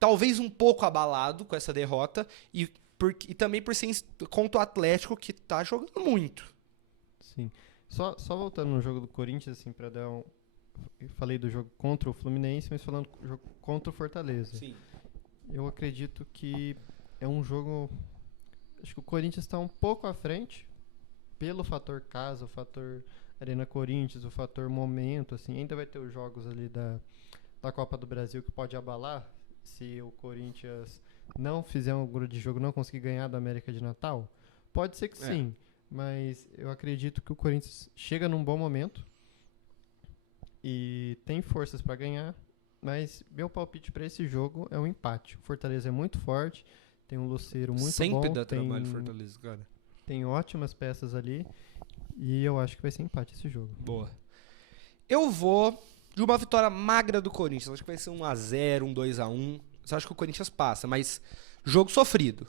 talvez um pouco abalado com essa derrota e também por ser contra o Atlético, que tá jogando muito. Sim. Só voltando no jogo do Corinthians, assim, pra dar um... Eu falei do jogo contra o Fluminense, mas falando do jogo contra o Fortaleza. Sim. Eu acredito que é um jogo... Acho que o Corinthians está um pouco à frente, pelo fator casa, o fator Arena Corinthians, o fator momento, assim. Ainda vai ter os jogos ali da Copa do Brasil que pode abalar, se o Corinthians não fizer um grande jogo, não conseguir ganhar do América de Natal. Pode ser que sim, mas eu acredito que o Corinthians chega num bom momento e tem forças para ganhar, mas meu palpite para esse jogo é um empate. O Fortaleza é muito forte, tem um Luceiro muito bom. Sempre dá trabalho Fortaleza, cara. Tem ótimas peças ali e eu acho que vai ser empate esse jogo. Boa. Eu vou de uma vitória magra do Corinthians. Acho que vai ser 1-0, 2-1. Eu acho que o Corinthians passa, mas jogo sofrido.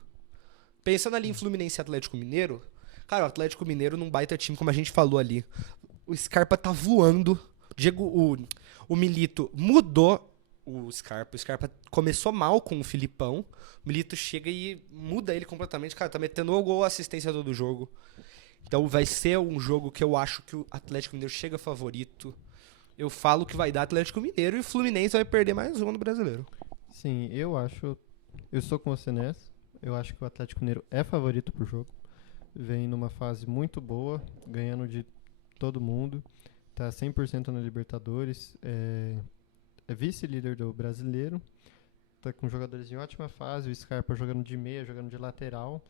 Pensando ali em Fluminense e Atlético Mineiro, cara, o Atlético Mineiro num baita time, como a gente falou ali. O Scarpa tá voando. O Milito mudou o Scarpa. O Scarpa começou mal com o Filipão. O Milito chega e muda ele completamente. Cara, tá metendo o gol, assistência todo jogo. Então vai ser um jogo que eu acho que o Atlético Mineiro chega favorito. Eu falo que vai dar Atlético Mineiro e o Fluminense vai perder mais uma no Brasileiro. Sim, eu estou com você nessa. Eu acho que o Atlético Mineiro é favorito pro jogo. Vem numa fase muito boa, ganhando de todo mundo. Tá 100% na Libertadores. É vice-líder do Brasileiro. Tá com jogadores em ótima fase. O Scarpa jogando de meia, jogando de lateral.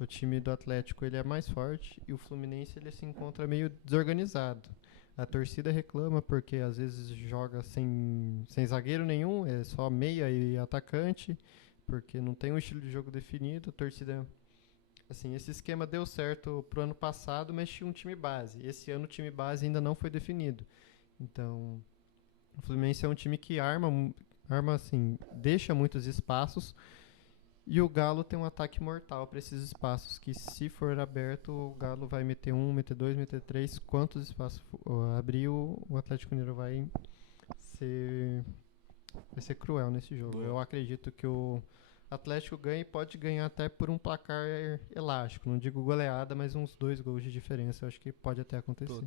O time do Atlético ele é mais forte. E o Fluminense ele se encontra meio desorganizado. A torcida reclama porque às vezes joga sem zagueiro nenhum, é só meia e atacante, porque não tem um estilo de jogo definido. A torcida, assim, esse esquema deu certo pro ano passado, mas tinha um time base. Esse ano o time base ainda não foi definido. Então, o Fluminense é um time que arma assim, deixa muitos espaços E o Galo tem um ataque mortal para esses espaços, que se for aberto, o Galo vai meter um, meter dois, meter três. Quantos espaços abrir, o Atlético Mineiro ser, vai ser cruel nesse jogo. Boa. Eu acredito que o Atlético ganha e pode ganhar até por um placar elástico. Não digo goleada, mas uns 2 gols de diferença. Eu acho que pode até acontecer.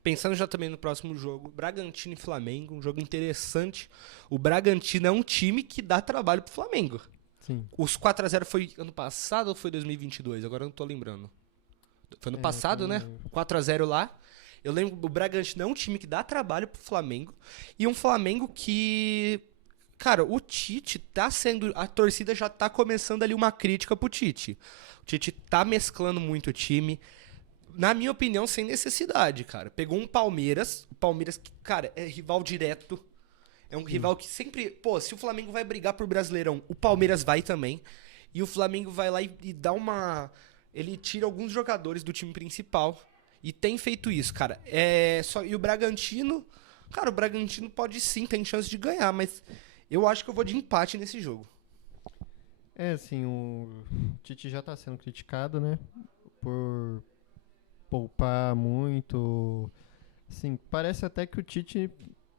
Pensando já também no próximo jogo, Bragantino e Flamengo, um jogo interessante. O Bragantino é um time que dá trabalho pro Flamengo. Sim. Os 4x0 foi ano passado ou foi 2022? Agora eu não tô lembrando. Foi ano passado, né? 4x0 lá. Eu lembro, o Bragantino é um time que dá trabalho pro Flamengo. E um Flamengo que... Cara, o Tite tá sendo... A torcida já tá começando ali uma crítica pro Tite. O Tite tá mesclando muito o time. Na minha opinião, sem necessidade, cara. Pegou um Palmeiras. O Palmeiras, que, cara, é rival direto. É um rival que sempre... Pô, se o Flamengo vai brigar por Brasileirão, o Palmeiras vai também. E o Flamengo vai lá e dá uma... Ele tira alguns jogadores do time principal. E tem feito isso, cara. E o Bragantino... Cara, o Bragantino pode sim, tem chance de ganhar, mas eu acho que eu vou de empate nesse jogo. Assim, o Tite já tá sendo criticado, né? Por poupar muito. Assim, parece até que o Tite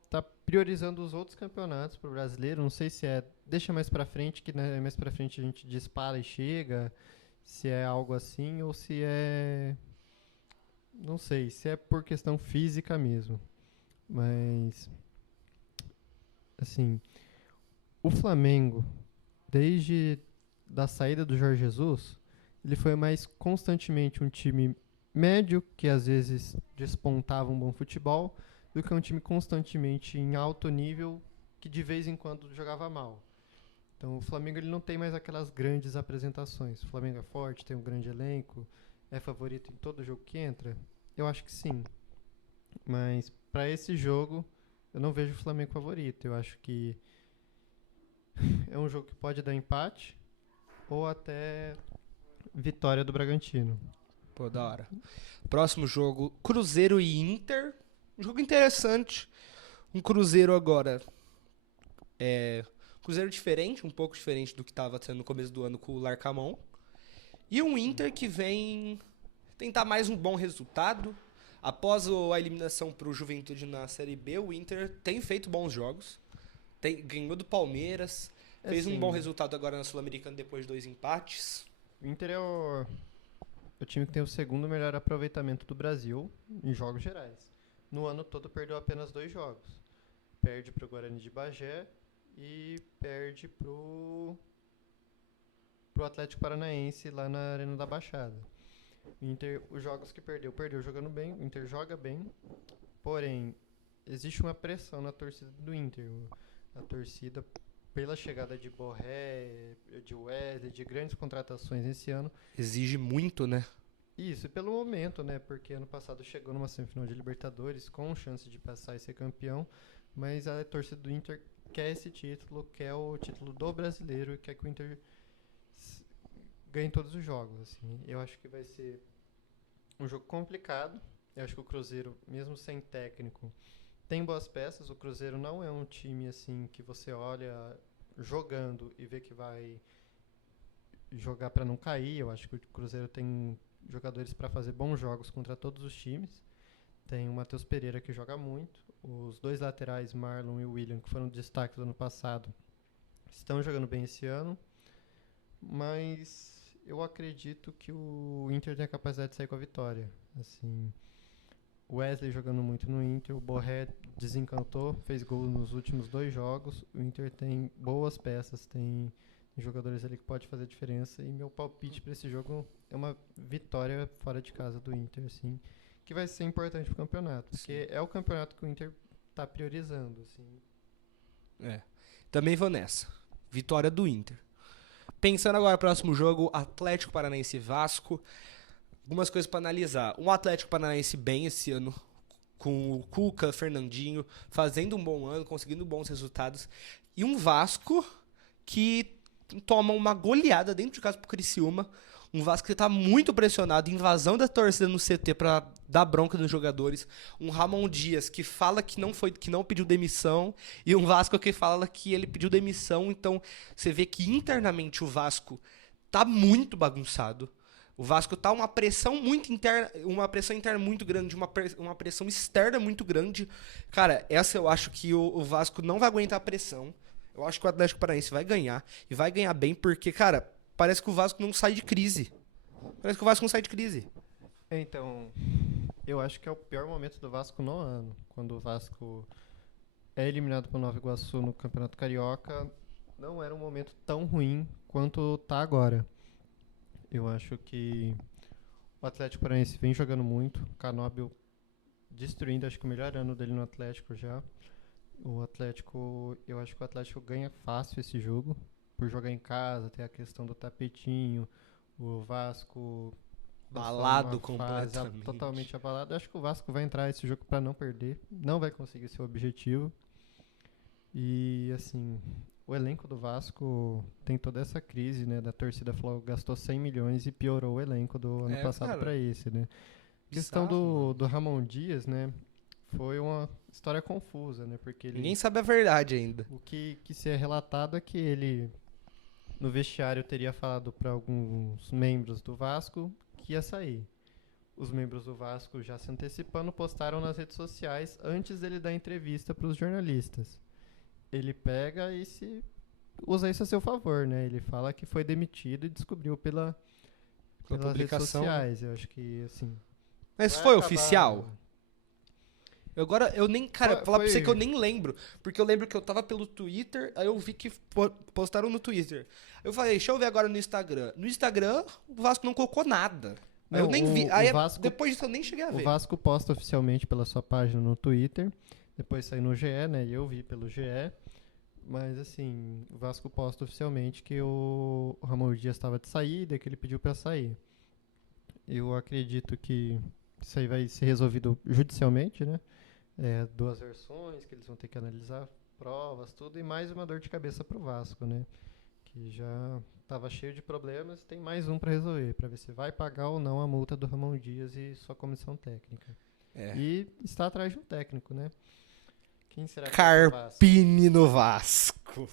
tá priorizando os outros campeonatos pro brasileiro. Não sei se deixa mais pra frente, que né, mais pra frente a gente dispara e chega. Se é algo assim ou se é... Não sei, se é por questão física mesmo. Mas... Assim, o Flamengo, desde da saída do Jorge Jesus, ele foi mais constantemente um time médio, que às vezes despontava um bom futebol, do que um time constantemente em alto nível, que de vez em quando jogava mal. Então o Flamengo ele não tem mais aquelas grandes apresentações. O Flamengo é forte, tem um grande elenco, é favorito em todo jogo que entra? Eu acho que sim. Mas para esse jogo, eu não vejo o Flamengo favorito. Eu acho que é um jogo que pode dar empate ou até vitória do Bragantino. Pô, da hora. Próximo jogo, Cruzeiro e Inter. Um jogo interessante. Um Cruzeiro agora. Cruzeiro diferente, um pouco diferente do que estava sendo no começo do ano com o Larcamon. E um Inter que vem tentar mais um bom resultado. Após a eliminação para o Juventude na Série B, o Inter tem feito bons jogos. Ganhou do Palmeiras. Fez um bom resultado agora na Sul-Americana depois de 2 empates. O Inter é o time que tem o segundo melhor aproveitamento do Brasil em jogos gerais. No ano todo perdeu apenas 2 jogos. Perde para o Guarani de Bagé e perde pro Atlético Paranaense lá na Arena da Baixada. O Inter, os jogos que perdeu jogando bem, o Inter joga bem, porém, existe uma pressão na torcida do Inter. A torcida, pela chegada de Borré, de Wesley, de grandes contratações esse ano... Exige muito, né? Isso, e pelo momento, né? Porque ano passado chegou numa semifinal de Libertadores com chance de passar e ser campeão, mas a torcida do Inter quer esse título, quer o título do brasileiro e quer que o Inter ganhe todos os jogos. Assim. Eu acho que vai ser um jogo complicado. Eu acho que o Cruzeiro, mesmo sem técnico, tem boas peças. O Cruzeiro não é um time assim que você olha jogando e vê que vai jogar para não cair. Eu acho que o Cruzeiro tem jogadores para fazer bons jogos contra todos os times. Tem o Matheus Pereira que joga muito. Os 2 laterais, Marlon e William, que foram destaques do ano passado, estão jogando bem esse ano. Mas eu acredito que o Inter tem a capacidade de sair com a vitória. Assim, o Wesley jogando muito no Inter, o Borré desencantou, fez gol nos últimos 2 jogos. O Inter tem boas peças, tem jogadores ali que pode fazer diferença. E meu palpite para esse jogo é uma vitória fora de casa do Inter, assim, que vai ser importante pro campeonato, porque é o campeonato que o Inter tá priorizando, assim. Também vou nessa. Vitória do Inter. Pensando agora no próximo jogo, Atlético Paranaense e Vasco. Algumas coisas para analisar. Um Atlético Paranaense bem esse ano, com o Cuca, Fernandinho, fazendo um bom ano, conseguindo bons resultados. E um Vasco que toma uma goleada dentro de casa pro Criciúma. Um Vasco que tá muito pressionado, invasão da torcida no CT pra dar bronca nos jogadores. Um Ramon Dias que fala que não pediu demissão. E um Vasco que fala que ele pediu demissão. Então, você vê que internamente o Vasco tá muito bagunçado. O Vasco tá uma pressão muito interna, uma pressão interna muito grande, uma pressão externa muito grande. Cara, essa eu acho que o Vasco não vai aguentar a pressão. Eu acho que o Atlético Paranaense vai ganhar. E vai ganhar bem porque, cara, parece que o Vasco não sai de crise. Parece que o Vasco não sai de crise. Então, eu acho que é o pior momento do Vasco no ano. Quando o Vasco é eliminado por Nova Iguaçu no Campeonato Carioca, não era um momento tão ruim quanto tá agora. Eu acho que o Atlético Paranaense vem jogando muito. Canóbio destruindo, acho que o melhor ano dele no Atlético já. Eu acho que o Atlético ganha fácil esse jogo. Por jogar em casa, tem a questão do tapetinho, o Vasco Balado completamente. Totalmente abalado. Eu acho que o Vasco vai entrar nesse jogo para não perder. Não vai conseguir seu objetivo. E, assim, o elenco do Vasco tem toda essa crise, né? Da torcida falou, gastou 100 milhões e piorou o elenco do ano passado para esse, né? A questão do Ramon Dias, né? Foi uma história confusa, né? Porque ninguém sabe a verdade ainda. O que se é relatado é que ele, no vestiário, teria falado para alguns membros do Vasco que ia sair. Os membros do Vasco, já se antecipando, postaram nas redes sociais antes dele dar entrevista para os jornalistas. Ele pega e usa isso a seu favor, né? Ele fala que foi demitido e descobriu pelas publicação, redes sociais. Eu acho que, assim... Mas foi oficial? Agora, eu nem... Cara, falar pra você que eu nem lembro. Porque eu lembro que eu tava pelo Twitter, aí eu vi que postaram no Twitter. Eu falei, deixa eu ver agora no Instagram. No Instagram, o Vasco não colocou nada. Não, eu nem vi. Aí, depois disso, eu nem cheguei a ver. O Vasco posta oficialmente pela sua página no Twitter. Depois sai no GE, né? E eu vi pelo GE. Mas, assim, o Vasco posta oficialmente que o Ramon Dias estava de saída, que ele pediu para sair. Eu acredito que isso aí vai ser resolvido judicialmente, né? 2 versões que eles vão ter que analisar, provas, tudo, e mais uma dor de cabeça pro Vasco, né? Que já estava cheio de problemas, tem mais um para resolver, para ver se vai pagar ou não a multa do Ramon Dias e sua comissão técnica. E está atrás de um técnico, né? Quem será que Carpini no Vasco.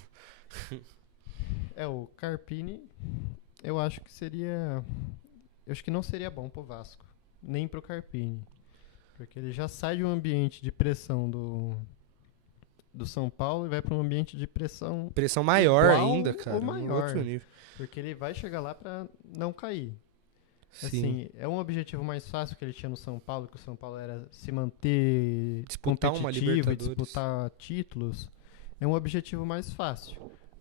O Carpini, eu acho que seria... Eu acho que não seria bom pro Vasco, nem pro Carpini. Porque ele já sai de um ambiente de pressão do São Paulo e vai para um ambiente de pressão... Pressão maior ainda, cara. Ou maior. Outro nível. Porque ele vai chegar lá para não cair. Sim. Assim, é um objetivo mais fácil que ele tinha no São Paulo, que o São Paulo era se manter disputar uma competitivo e Libertadores, disputar títulos. É um objetivo mais fácil.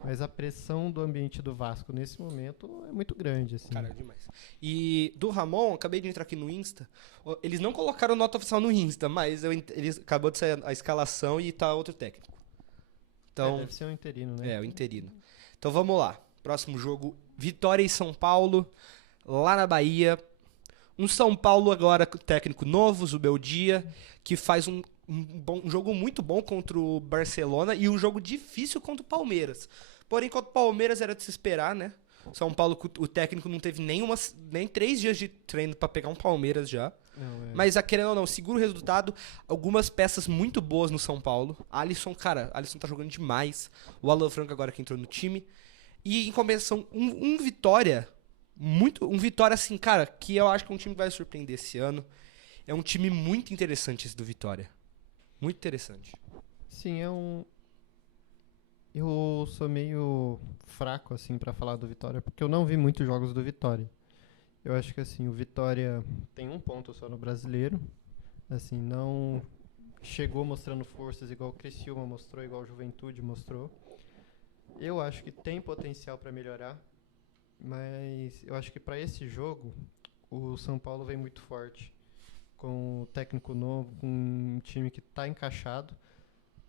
Mas a pressão do ambiente do Vasco nesse momento é muito grande, assim. Cara, é demais. E do Ramon, acabei de entrar aqui no Insta. Eles não colocaram nota oficial no Insta, mas eles acabou de sair a escalação e tá outro técnico. Então, deve ser o interino, né? O interino. Então vamos lá. Próximo jogo, Vitória e São Paulo, lá na Bahia. Um São Paulo agora com técnico novo, Zubeldia, que faz um jogo muito bom contra o Barcelona e um jogo difícil contra o Palmeiras. Porém, contra o Palmeiras era de se esperar, né? São Paulo, o técnico não teve nem 3 dias de treino pra pegar um Palmeiras já. Mas, querendo ou não, segura o resultado. Algumas peças muito boas no São Paulo. Alisson tá jogando demais. O Alan Franco agora que entrou no time. E, em compensação, um Vitória... Um Vitória, assim, cara, que eu acho que é um time que vai surpreender esse ano. É um time muito interessante esse do Vitória. Muito interessante. Sim, eu sou meio fraco, assim, pra falar do Vitória, porque eu não vi muitos jogos do Vitória. Eu acho que, assim, o Vitória tem 1 ponto só no Brasileiro. Assim, não chegou mostrando forças igual o Criciúma mostrou, igual o Juventude mostrou. Eu acho que tem potencial pra melhorar. Mas eu acho que para esse jogo, o São Paulo vem muito forte. Com o técnico novo, com um time que está encaixado.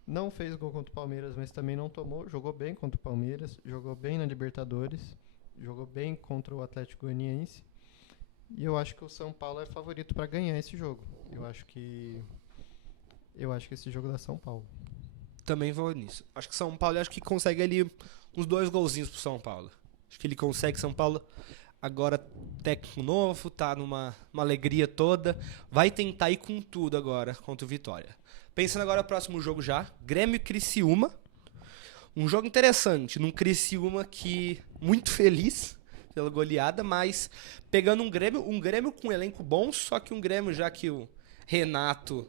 Não fez gol contra o Palmeiras, mas também não tomou. Jogou bem contra o Palmeiras, jogou bem na Libertadores, jogou bem contra o Atlético Goianiense. E eu acho que o São Paulo é favorito para ganhar esse jogo. Eu acho que esse jogo dá São Paulo. Também vou nisso. Acho que São Paulo consegue ali uns 2 golzinhos pro São Paulo. Acho que ele consegue, São Paulo agora técnico novo, tá numa alegria toda. Vai tentar ir com tudo agora contra o Vitória. Pensando agora no próximo jogo já, Grêmio e Criciúma. Um jogo interessante, num Criciúma que muito feliz pela goleada, mas pegando um Grêmio com um elenco bom, só que um Grêmio já que o Renato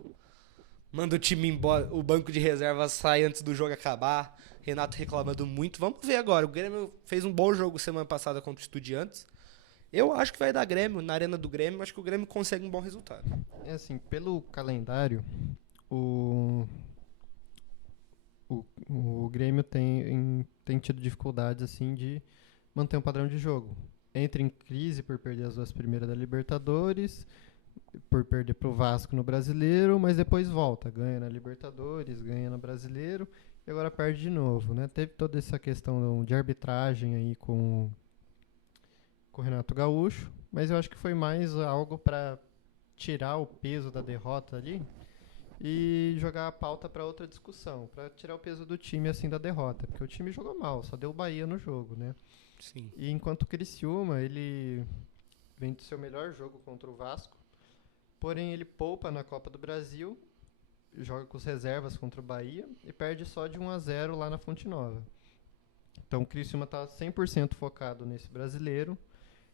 manda o time embora, o banco de reserva sai antes do jogo acabar. Renato reclamando muito. Vamos ver agora. O Grêmio fez um bom jogo semana passada contra o Estudiantes. Eu acho que vai dar Grêmio, na arena do Grêmio, acho que o Grêmio consegue um bom resultado. É assim, pelo calendário, o, o Grêmio tem tido dificuldades assim de manter um padrão de jogo. Entra em crise por perder as 2 primeiras da Libertadores, por perder pro Vasco no Brasileiro, mas depois volta, ganha na Libertadores, ganha no Brasileiro e agora perde de novo, né? Teve toda essa questão de arbitragem aí com o Renato Gaúcho, mas eu acho que foi mais algo para tirar o peso da derrota ali e jogar a pauta para outra discussão, para tirar o peso do time assim da derrota, porque o time jogou mal, só deu o Bahia no jogo, né? Sim. E enquanto o Criciúma, ele vem do seu melhor jogo contra o Vasco, porém ele poupa na Copa do Brasil, joga com as reservas contra o Bahia e perde só de 1-0 lá na Fonte Nova. Então o Criciúma está 100% focado nesse brasileiro.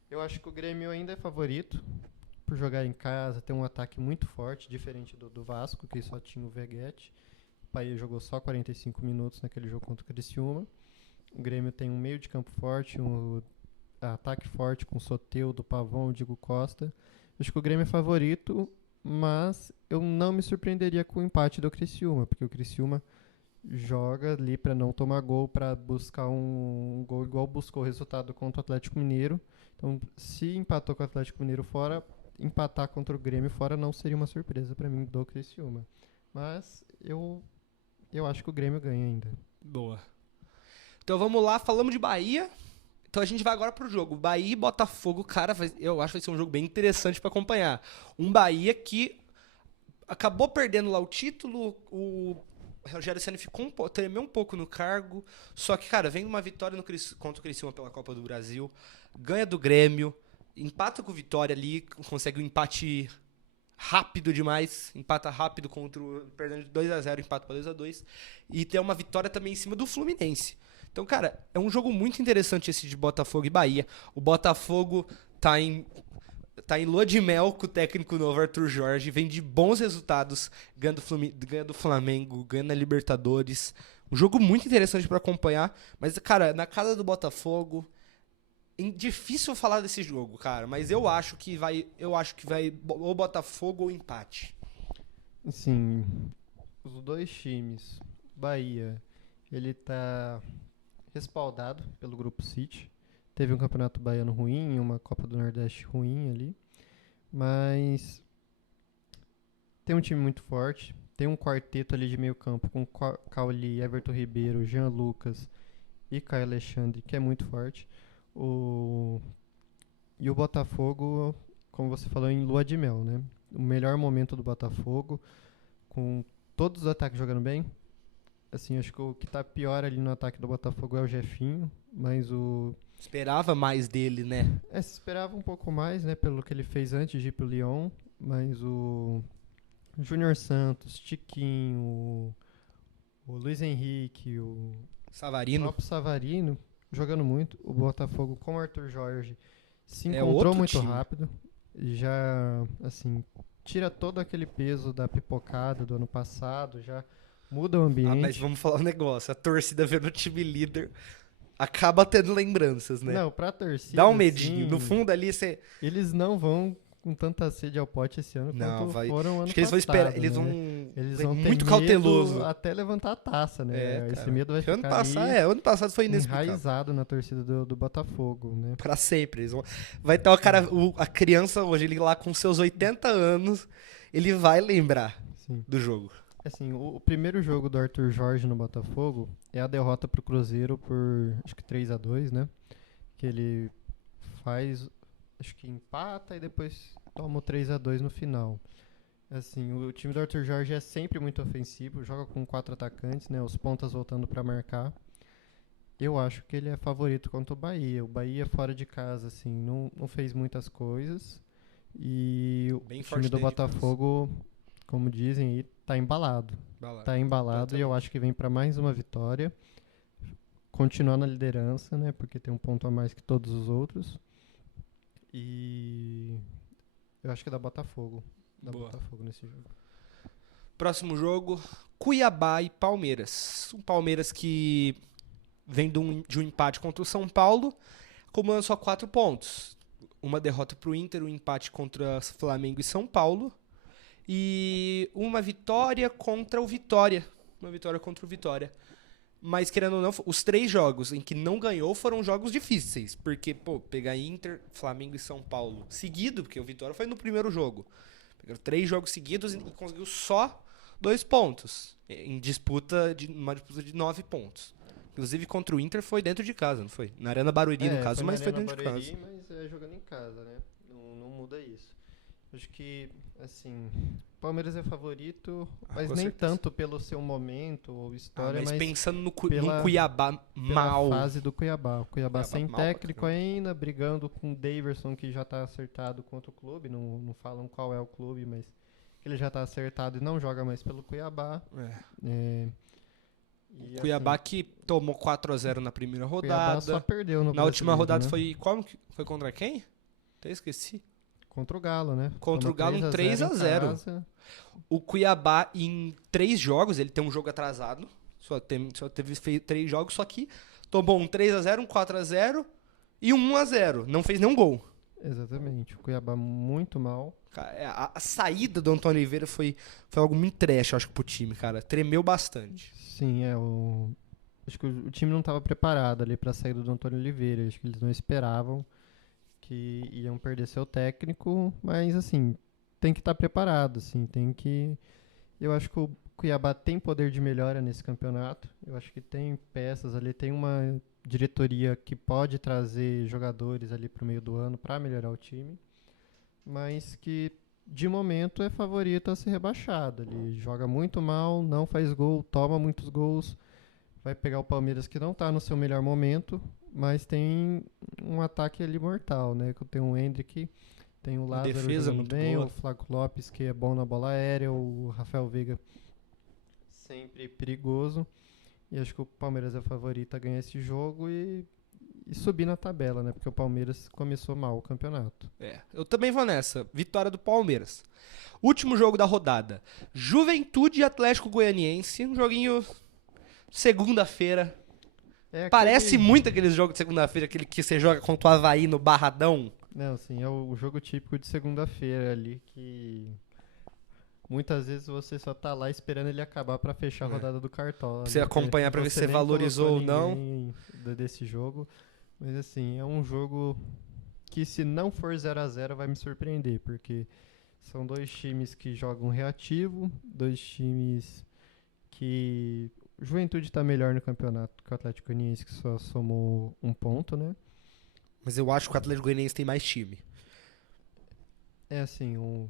Eu acho que o Grêmio ainda é favorito por jogar em casa, ter um ataque muito forte, diferente do Vasco, que só tinha o Veguete. O Bahia jogou só 45 minutos naquele jogo contra o Criciúma. O Grêmio tem um meio de campo forte, um ataque forte com o Soteldo, Pavão, o Diego Costa. Acho que o Grêmio é favorito, mas eu não me surpreenderia com o empate do Criciúma, porque o Criciúma joga ali para não tomar gol, para buscar um gol igual buscou o resultado contra o Atlético Mineiro. Então, se empatou com o Atlético Mineiro fora, empatar contra o Grêmio fora não seria uma surpresa para mim do Criciúma. Mas eu acho que o Grêmio ganha ainda. Boa. Então vamos lá, falamos de Bahia. Então a gente vai agora pro jogo. Bahia e Botafogo, cara, eu acho que vai ser um jogo bem interessante pra acompanhar. Um Bahia que acabou perdendo lá o título, o Rogério Ceni tremeu um pouco no cargo, só que, cara, vem uma vitória contra o Criciúma pela Copa do Brasil, ganha do Grêmio, empata com o Vitória ali, consegue um empate rápido demais, empata rápido perdendo de 2-0, empata para 2-2, e tem uma vitória também em cima do Fluminense. Então, cara, é um jogo muito interessante esse de Botafogo e Bahia. O Botafogo tá em lua de mel com o técnico novo Arthur Jorge, vem de bons resultados, ganha do Flamengo, ganha na Libertadores. Um jogo muito interessante pra acompanhar, mas, cara, na casa do Botafogo, difícil falar desse jogo, cara, mas eu acho que vai ou Botafogo ou empate. Sim, os dois times, Bahia, ele tá respaldado pelo Grupo City. Teve um campeonato baiano ruim, uma Copa do Nordeste ruim ali. Mas tem um time muito forte. Tem um quarteto ali de meio campo com Cauli, Everton Ribeiro, Jean Lucas e Caio Alexandre, que é muito forte. E o Botafogo, como você falou, em lua de mel, né? O melhor momento do Botafogo, com todos os ataques jogando bem. Assim, acho que o que tá pior ali no ataque do Botafogo é o Jefinho, mas Esperava mais dele, né? se esperava um pouco mais, né, pelo que ele fez antes de ir pro Lyon, mas o Júnior Santos, Tiquinho, o Luiz Henrique, o Savarino. próprio Savarino, jogando muito. O Botafogo com o Arthur Jorge se encontrou outro muito time. rápido. E já, assim, tira todo aquele peso da pipocada do ano passado, já muda o ambiente. Mas vamos falar um negócio. A torcida vendo o time líder acaba tendo lembranças, né? Não, pra torcida, Dá um medinho. assim, No fundo ali você... eles não vão com tanta sede ao pote esse ano quanto foram ano Acho que eles passado, vão esperar. Eles né? Eles vão vão ter muito medo cauteloso. até levantar a taça, né? Esse cara. medo vai Ano ficar ali ano passado foi inexplicável. enraizado na torcida do Botafogo, né? Pra sempre. Vai ter a criança hoje, ele lá com seus 80 anos, ele vai lembrar Sim. do jogo. Assim, o primeiro jogo do Arthur Jorge no Botafogo é a derrota pro Cruzeiro por, acho que 3-2, né? Que ele faz, acho que empata e depois toma o 3-2 no final. Assim, o time do Arthur Jorge é sempre muito ofensivo, joga com 4 atacantes, né? Os pontas voltando para marcar. Eu acho que ele é favorito contra o Bahia. O Bahia fora de casa, assim, não fez muitas coisas. E Bem o forte time do dentro de casa. Botafogo, como dizem aí, tá embalado. Tá embalado e eu acho que vem para mais uma vitória. Continuar na liderança, né? Porque tem um ponto a mais que todos os outros. E eu acho que dá Botafogo. Dá Boa. Botafogo nesse jogo. Próximo jogo, Cuiabá e Palmeiras. Um Palmeiras que vem de um empate contra o São Paulo, acumulando só 4 pontos. Uma derrota para o Inter, um empate contra Flamengo e São Paulo. E uma vitória contra o Vitória. Uma vitória contra o Vitória. Mas, querendo ou não, os 3 jogos em que não ganhou foram jogos difíceis. Porque, pegar Inter, Flamengo e São Paulo seguido, porque o Vitória foi no primeiro jogo. Pegaram 3 jogos seguidos e conseguiu só 2 pontos. Em uma disputa de 9 pontos. Inclusive, contra o Inter foi dentro de casa, não foi? Na Arena Barueri, no caso, mas foi dentro de casa. Mas é jogando em casa, né? Não muda isso. Acho que, assim, Palmeiras é favorito, mas nem certeza. tanto pelo seu momento ou história, mas pensando no Cuiabá mal. pela fase do Cuiabá. O Cuiabá sem mal técnico ainda, brigando com o Daverson, que já tá acertado contra o clube. Não falam qual é o clube, mas ele já tá acertado e não joga mais pelo Cuiabá. O Cuiabá assim, que tomou 4-0 na primeira rodada. Cuiabá só perdeu no Na última rodada, né? foi contra quem? Até esqueci. Contra o Galo, né? Contra o Galo em 3-0. O Cuiabá, em 3 jogos, ele tem um jogo atrasado. Só teve 3 jogos, só que tomou um 3-0, um 4-0 e um 1-0. Não fez nenhum gol. Exatamente. O Cuiabá muito mal. A saída do Antônio Oliveira foi algo muito trash, eu acho, pro time, cara. Tremeu bastante. Sim, acho que o time não estava preparado ali pra saída do Antônio Oliveira. Acho que eles não esperavam que iam perder seu técnico, mas assim, tem que estar preparado, assim, eu acho que o Cuiabá tem poder de melhora nesse campeonato. Eu acho que tem peças ali, tem uma diretoria que pode trazer jogadores ali pro meio do ano para melhorar o time, mas que de momento é favorito a ser rebaixado. Ele joga muito mal, não faz gol, toma muitos gols. Vai pegar o Palmeiras, que não tá no seu melhor momento, mas tem um ataque ali mortal, né? Tem o Hendrick, tem o Lázaro defesa jogando muito bem, boa. o Flaco Lopes, que é bom na bola aérea, o Rafael Veiga sempre perigoso. E acho que o Palmeiras é favorito a ganhar esse jogo e subir na tabela, né? Porque o Palmeiras começou mal o campeonato. Eu também vou nessa. Vitória do Palmeiras. Último jogo da rodada. Juventude e Atlético Goianiense. Um joguinho segunda-feira. Parece muito aqueles jogos de segunda-feira, aquele que você joga contra o Avaí no Barradão. Não, sim, é o jogo típico de segunda-feira ali, que muitas vezes você só tá lá esperando ele acabar pra fechar a rodada do Cartola. Pra você acompanhar pra ver se você valorizou ou não. Desse jogo. Mas assim, é um jogo que se não for 0-0 vai me surpreender, porque são 2 times que jogam reativo, 2 times que... O Juventude tá melhor no campeonato que o Atlético Goianiense, que só somou 1 ponto, né? Mas eu acho que o Atlético Goianiense tem mais time. É assim, eu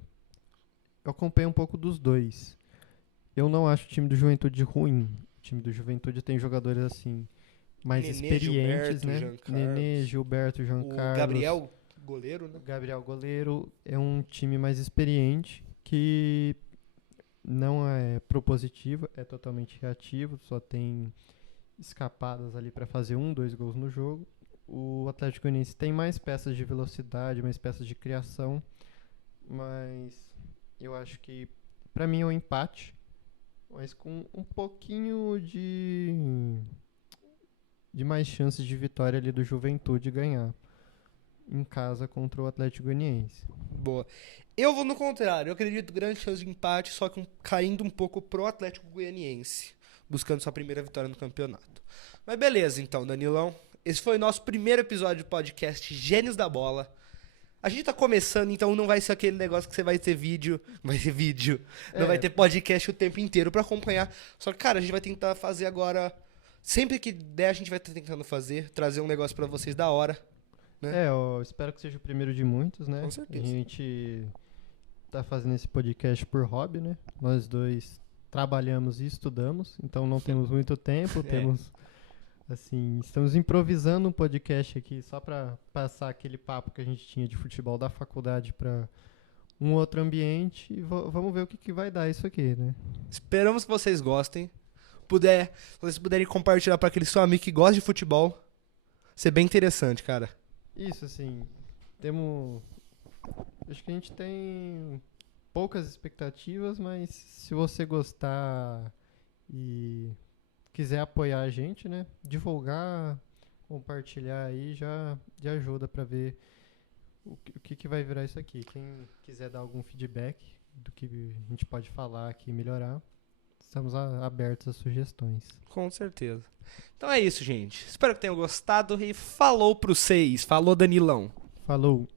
acompanho um pouco dos dois. Eu não acho o time do Juventude ruim. O time do Juventude tem jogadores assim mais Nenê, experientes, Gilberto, né? Jean Nenê, Gilberto, João Carlos. O Gabriel, goleiro, né? Gabriel, goleiro. É um time mais experiente que não é propositivo, é totalmente reativo, só tem escapadas ali para fazer 1, 2 gols no jogo. O Atlético Goianiense tem mais peças de velocidade, mais peças de criação, mas eu acho que pra mim é um empate, mas com um pouquinho de mais chances de vitória ali do Juventude ganhar em casa contra o Atlético Goianiense. Boa. Eu vou no contrário, eu acredito grande chance de empate, só que caindo um pouco pro Atlético Goianiense, buscando sua primeira vitória no campeonato. Mas beleza então, Danilão. Esse foi o nosso primeiro episódio do podcast Gênios da Bola. A gente tá começando, então não vai ser aquele negócio que você vai ter vídeo. Não vai ter podcast o tempo inteiro pra acompanhar. Só que, cara, a gente vai tentar fazer agora. Sempre que der, a gente vai estar tentando trazer um negócio pra vocês da hora. Né? Eu espero que seja o primeiro de muitos, né? Com certeza. A gente tá fazendo esse podcast por hobby, né? Nós dois trabalhamos e estudamos, então não temos muito tempo, temos Assim, estamos improvisando um podcast aqui só para passar aquele papo que a gente tinha de futebol da faculdade para um outro ambiente e vamos ver o que vai dar isso aqui, né? Esperamos que vocês gostem. Se vocês puderem compartilhar para aquele seu amigo que gosta de futebol, ser bem interessante, cara. Isso, assim, temos... Acho que a gente tem poucas expectativas, mas se você gostar e quiser apoiar a gente, né? Divulgar, compartilhar aí já ajuda para ver o que vai virar isso aqui. Quem quiser dar algum feedback do que a gente pode falar aqui e melhorar, estamos abertos a sugestões. Com certeza. Então é isso, gente. Espero que tenham gostado e falou pro 6. Falou, Danilão. Falou!